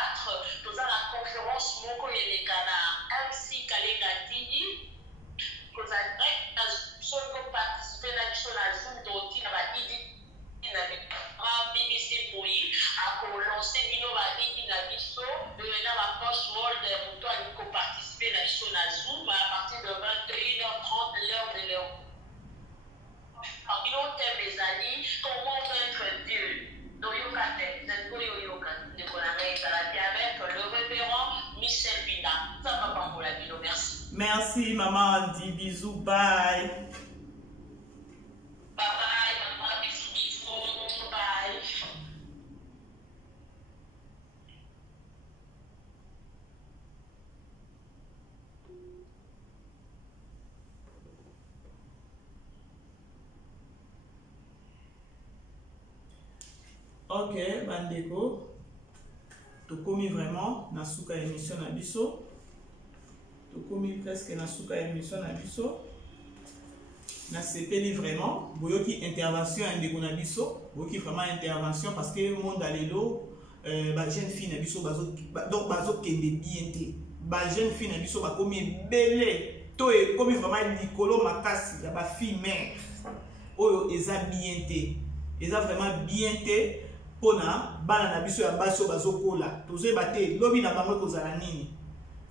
Nous avons la conférence Moko et les Ghana. MC Kalenga Dini. Nous avons participé à la Zoom dont il a dit BBC Mpoyi. A lancé Bino Badidi na Biso. Maintenant, ma post-world, nous avons participé à la Zoom à partir de 21h30, l'heure de l'heure. Alors, thème des amis, comment vaincre Dieu. Donc, avec le révérend Michel Bina. Ça va pas pour la vie, merci. Merci maman Andy, bisous, bye. Bye bye, maman, bisous, bisous, bye. Ok, bandeko. Tu commis vraiment na suka émission na biso. Tu commis presque na suka émission na biso. Na sepeli vraiment. Boyoki intervention ndeko na biso. Boyoki vraiment intervention parce que le monde alelo ba jeune fille na biso bazo donc bazo kende bien te. Ba jeune fille na biso ba komi belé. To e komi vraiment likolo makasi ya ba fille mère. Oyo eza bien te. Eza vraiment bien te. Pona bana na biso ya baso bazokola tozoyeba te lobi na bango kozala nini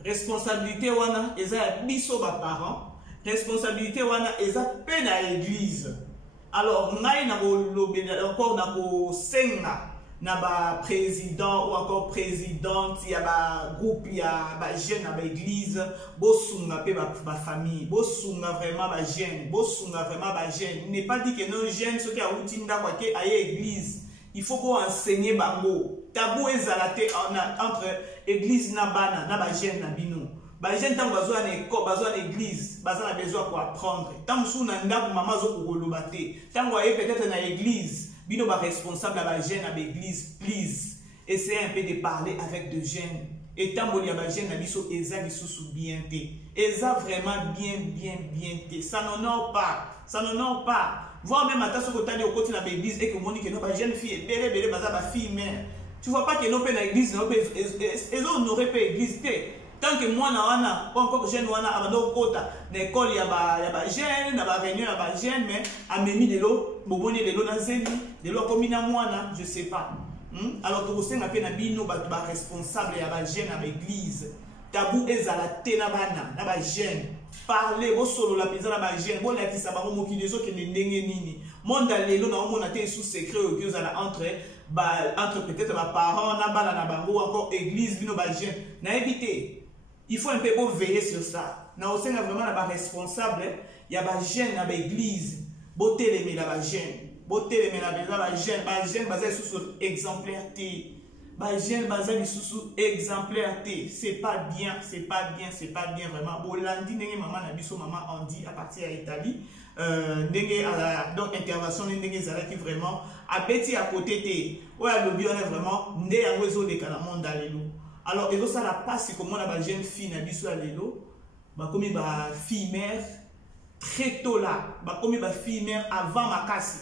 responsabilité wana eza ya biso ba parents responsabilité wana eza pe na église alors ngai na kolobela encore na kosenga na ba président ou encore présidente ya ba groupe ya ba jeune na ba église bosunga pe ba famille bosunga vraiment ba jeune bosunga vraiment ba jeune n'est pas dit que non jeune ce qui a utinda kwa ke aye église. Il faut qu'on enseigne bango. Tabou ezalate entre église na bana na ba jeune na bino. Ba jeune tant besoin na école, besoin d'église, besoin besoin pour apprendre. Tant sou na ndaku mama zo kokoloba te. Tant voyez peut-être na église, bino ba responsable ba jeune na église, please. Essayez un peu de parler avec de jeunes. Et tant boli ba jeune na biso eza lisusu bien te. Eza vraiment bien te. Ça n'honore pas. Ça n'honore pas. Voir même à ta côté au côté de l'église et que mon que nos jeunes filles, belle, ma fille mère. Tu vois pas que nos pères l'église, elles n'auraient pas l'église. Tant que moi, na encore jeune, wana abando kota, l'école ya ba jeune, na ba réunion ya ba jeune, mais a memi de l'eau, boboni de l'eau dans zeli, de l'eau comme na moi, je sais pas. Alors que vous savez, na pe na bino ba responsable ya ba jeune à l'église. Tabou ezala te na bana, na ba jeune. Parler au solo la pizza la bagène bon la qui ça va mo qui les autres qui ndenge nini monde lelo na mona te sous secret au que za entre peut-être ma parents na bala na bango encore église bino bagène na éviter il faut un peu veiller sur ça na osenga vraiment na ba responsable ya bagène na ba église boté les la bagène boté les la bagène basé sur exemplarité ba jeune bazali susu exemplaire té c'est pas bien vraiment bolandi ndenge maman na biso maman Andy à partir à Italie ndenge donc intervention ndenge zala qui vraiment abeti à côté té oya lobi on est vraiment ndé yango ezo de kana monde alelo alors ezo ça la passe comme on a ba jeune fille na biso alelo ba komi ba fille mère très tôt là ba komi ba fille mère avant makasi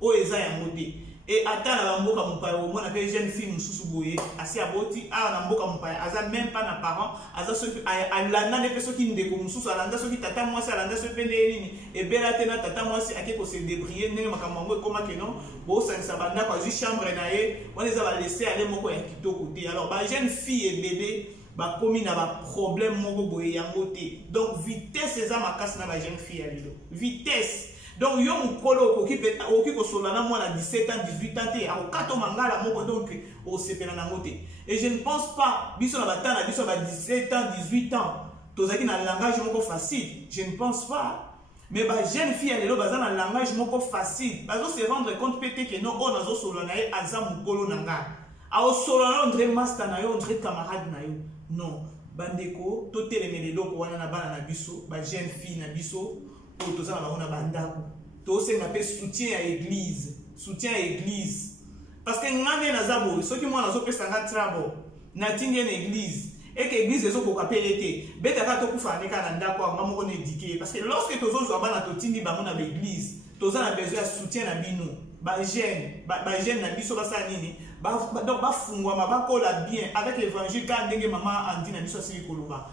o eza yango té. Et attends la mboka mupaya au moins avec jeune fille mususu boye asi aboti a na mboka mupaya aza même pas na parents aza so alanda ne peso ki ndeko mususu alanda so ki tata mwasi alanda so pende nini e bela tena tata mwasi ake ko se débrouiller ndenge makambo koma ke non bo sanisa banda kwa ju chambre na ye on les a laissé aller moko ya kitoko te alors ba jeune fille et bébé ba komi na ba problème moko boye yango te donc vitesse eza makasi na ba jeune fille ya lilo vitesse. Donc, yo mukolo oki ko solana moi na 17 ans, 18 ans, au kato mangala moko donc au sepena na ngote. Et je ne pense pas biso na batana biso ba 17 ans, 18 ans, tozaki na langage moko facile. Je ne pense pas. Mais ba jeune fille elle lo baza na langage moko facile. Bazo se rendre compte peut-être que non on azo solana e aza mukolo nanga. A o solana on dirait master na yo, on dirait camarade na yo. Non, bandeko to telemele loko wana na bana na biso, ba jeune fille na biso. Pour tout ça, on a bandako. Tout ça, on appelle soutien à l'église. Soutien à l'église. Parce que nous avons ceux qui m'ont fait ça, travail. Nous avons une église. Et que l'église est pour appeler. Bête à tout pour faire des cas d'accord, on va éduquer. Parce que lorsque tous autres gens ont tini ba mon l'église, tous gens ont besoin de soutien à bino. Ba jeune na biso ba sa nini. Donc ba fungwa ba kola bien avec l'évangile quand ndenge maman Andy na biso sili koloba.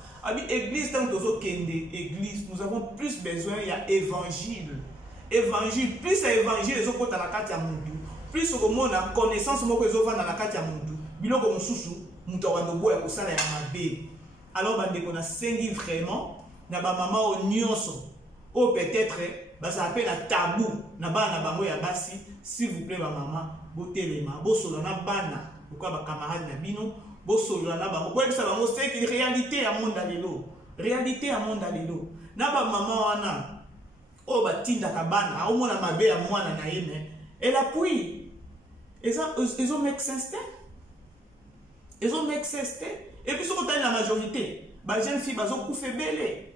Église, tant que église, nous avons plus besoin il y a évangile. Évangile, plus c'est évangile, les autres dans la carte à Mundu. Plus au monde a connaissance, moi que les autres dans la carte à Mundu. Bilo comme sousou, mutawa nobo ya kosala ya mabe. Alors bande qu'on a sengi vraiment, na ba maman au nyonso, ou peut-être bah ça appelle un tabou, na ba na bango ya basi, s'il vous plaît ba maman, botelema, bo solo na bana, pourquoi ba camarade na bino. C'est une réalité à monde alelo. Réalité à monde alelo. Naba maman wana. Oh batinda kabana. Au mona mabe à moi na yeme. Elle appuie. Ils ont mec s'insté. Ils ont mec s'insté. Et puis surtout la majorité. Ba jeune fille bazo koufé belé.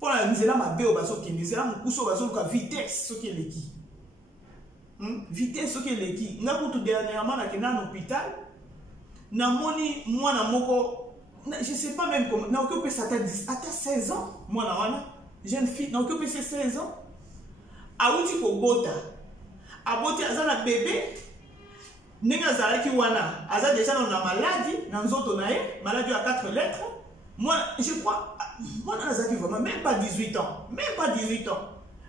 Pour la nzela mabe o bazo ki nzela mukuso bazo ka vitesse ce qui est l'équipe. vitesse soki eleki nga kutu dernièrement nakenda na hôpital namoni mwana moko je sais pas même comment na okopesa ata 16 ans mwana wana jeune fille na okopesa 16 ans awuti kobota aboti aza na bébé ndenge azalaki wana aza déjà na maladie na nzoto na ye maladie à 4 lettres moi je crois mwana azalaki vraiment même pas 18 ans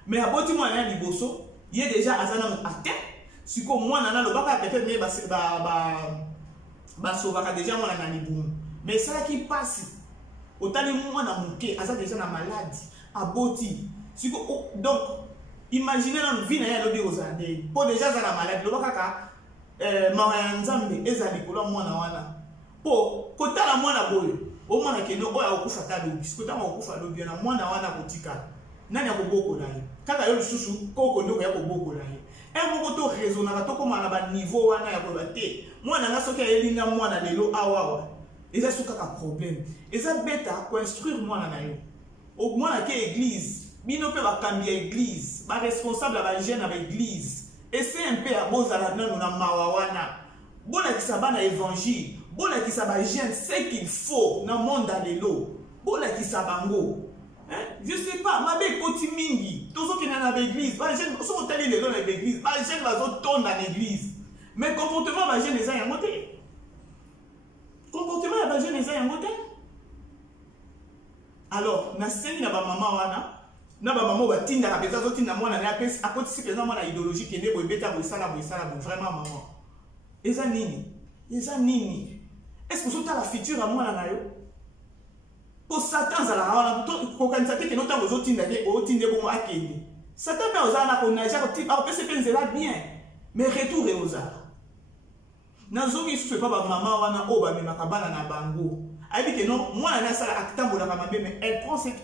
mais aboti mwana ya liboso il est déjà azana atteint si ko mwana na lobaka peut-être mais ba sauvaka déjà mwana na libumu mais ça qui passe otali mwana muke aza déjà na maladie aboti si ko donc imaginez la vie na ya lobi ozande po déjà za na maladie lobaka ka mawa nzambe ezali ko mwana wana po kotala mwana boyo o mwana keno oya okufa ta lobi si kotama okufa lobi na mwana wana kotika nani akobokola ye kaka yo lisusu koko ndoko ya kobokola ye moko to raisonnaka tokóma na baniveau wana ya koyeba te mwana nga soki ayelinga mwana lelo awawa eza so kaka problème eza beta koinstruire mwana na yo mwana ke église bino mpe bakambi ya église baresponsable ya bagene ya baéglise ese mpe ya bozala nano na mawa wana bolakisa bana évangile bolakisa bagene ce qu'il faut na monde ya lelo bolakisa bango. Je sais pas, ma belle koti mingi, tout ce qui est dans l'église, les gens sont allés les dans l'église, les gens vont tourner dans l'église. Mais comportement va gens les a monté. Comportement va gens les a monté. Alors, na seni na ba maman wana, na ba maman ba tinda ka pesa zo tinda mwana na pesa à côté si pesa mwana idéologie qui est beta bo sala vraiment maman. Eza nini? Est-ce que ça la future à mwana na yo? Pour Satan, ça la quand que nous avons au Satan peut oser na konaja peut bien, mais retour et osa. Nazoki sous pas maman wana oba me makabana na bango. Abi que non, moi na sala aktambo la mambe mais elle prend cette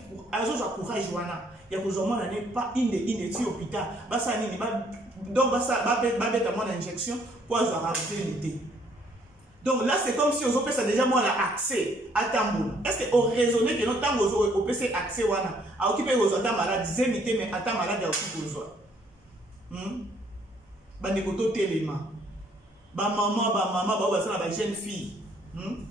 courage wana. Ya ko zo mona n'est pas inde ti hôpital. Basa nini ba donc basa ba beta moi injection pour avoir rapidité. Donc là, c'est comme si on a déjà accès à Tamboul. Est-ce qu'on raisonne que notre temps on peut accès à occuper aux autres malades, mais à ta malade à occuper aux autres. Bandekoto téléma. Ba maman, ça la jeune fille.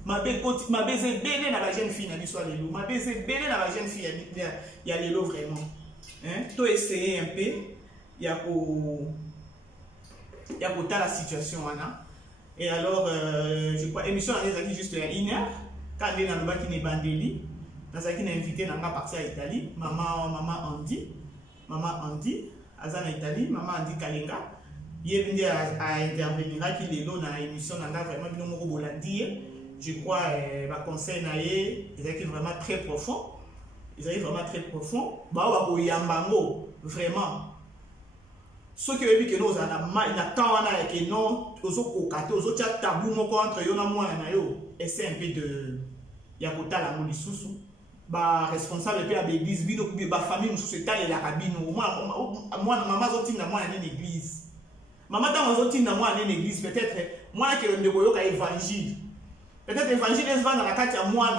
Ma baiser belé na la jeune fille na l'histoire les loups. Ma baiser belé na la jeune fille il y a les loups vraiment. Toi essayer un peu, il y a pour la situation Et alors, je crois, l'émission est juste à 1 heure. Quand elle est dans le bac, qui est bandeli, dans ce qui est invité dans la partie à Italie, maman Andy, Azana Italie, maman Andy Kalinga, il est venu à intervenir, qui est là dans l'émission, dans vraiment bien au Bolandi. Je crois, ma conseil est vraiment très profond. Ils arrivent vraiment très profond. Bah, Yambango, vraiment. Ceux qui veulent que nous avons que non, aux autres tabou entre eux et c'est un peu de Yakota la Molissousou. Bah responsable de l'église, bino ba famille nous c'est talé la rabino. Moi maman zotinda moi en église. Maman dans zotinda moi en église peut-être moi qui ne voyons qu'à évangile. Peut-être évangile est dans la carte à moi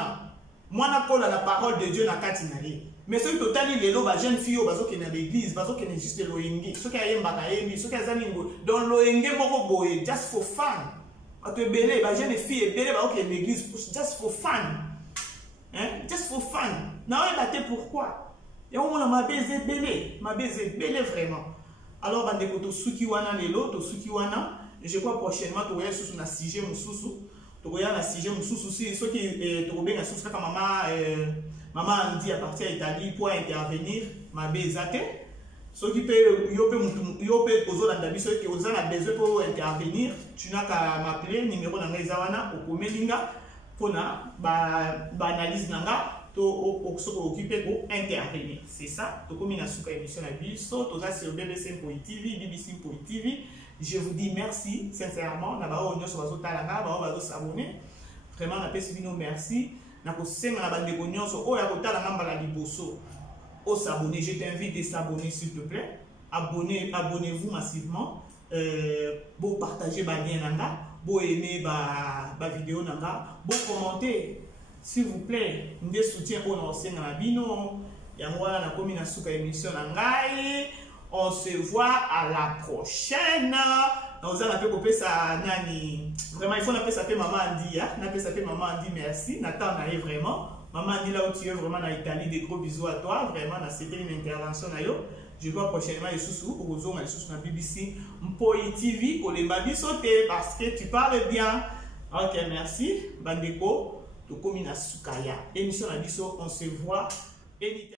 colle la parole de Dieu na carte nalé. Mais ceux qui totalement les lots, jeunes filles, qui sont dans l'église, qui sont juste loenge, ceux qui ont mbakaemi, ceux qui ont dans loenge moko just for fun. À te belé, jeunes filles belé qui dans l'église just for fun. Just for fun. Non, il pourquoi? Et on m'a baisé belé vraiment. Alors bande ko to suki wana lelo, to suki wana, je crois prochainement to voyez sous na sujet mususu. To voyez na sujet mususu si ceux qui to bien sous ka maman Andy à partir d'Italie pour intervenir, ma bezate. Ceux qui peuvent, ceux qui ont besoin pour intervenir, tu n'as qu'à m'appeler, numéro dans les awana, au Komelinga, pour analyse nanga, occuper pour intervenir. C'est ça, tu as sur émission à Bisso, tu as sur BBC.tv, BBC.tv. Je vous dis merci, sincèrement, on va s'abonner. Vraiment, on a fait merci. Je t'invite à s'abonner s'il te plaît. Abonnez-vous massivement. Bon partager ma lien, bon aimer ma vidéo, bon commenter s'il vous plaît. Nous soutien pour nous bino. Yangwa na komi na suka émission nangai. On se voit à la prochaine. On a appelé ça nani. Vraiment, il faut appeler ça maman Andy. On appelle ça maman Andy. Merci. Nathan Naïe vraiment. Maman Andy là où tu es vraiment en Italie. Des gros bisous à toi. Vraiment, c'était une intervention là. Je vois prochainement les sous-sous. Au revoir, les sous-sous na BBC. Mpoi TV. Pour les babis sauter parce que tu parles bien. Ok, merci. Bandeko. Tokomi na Sukaya. Émission na biso. On se voit.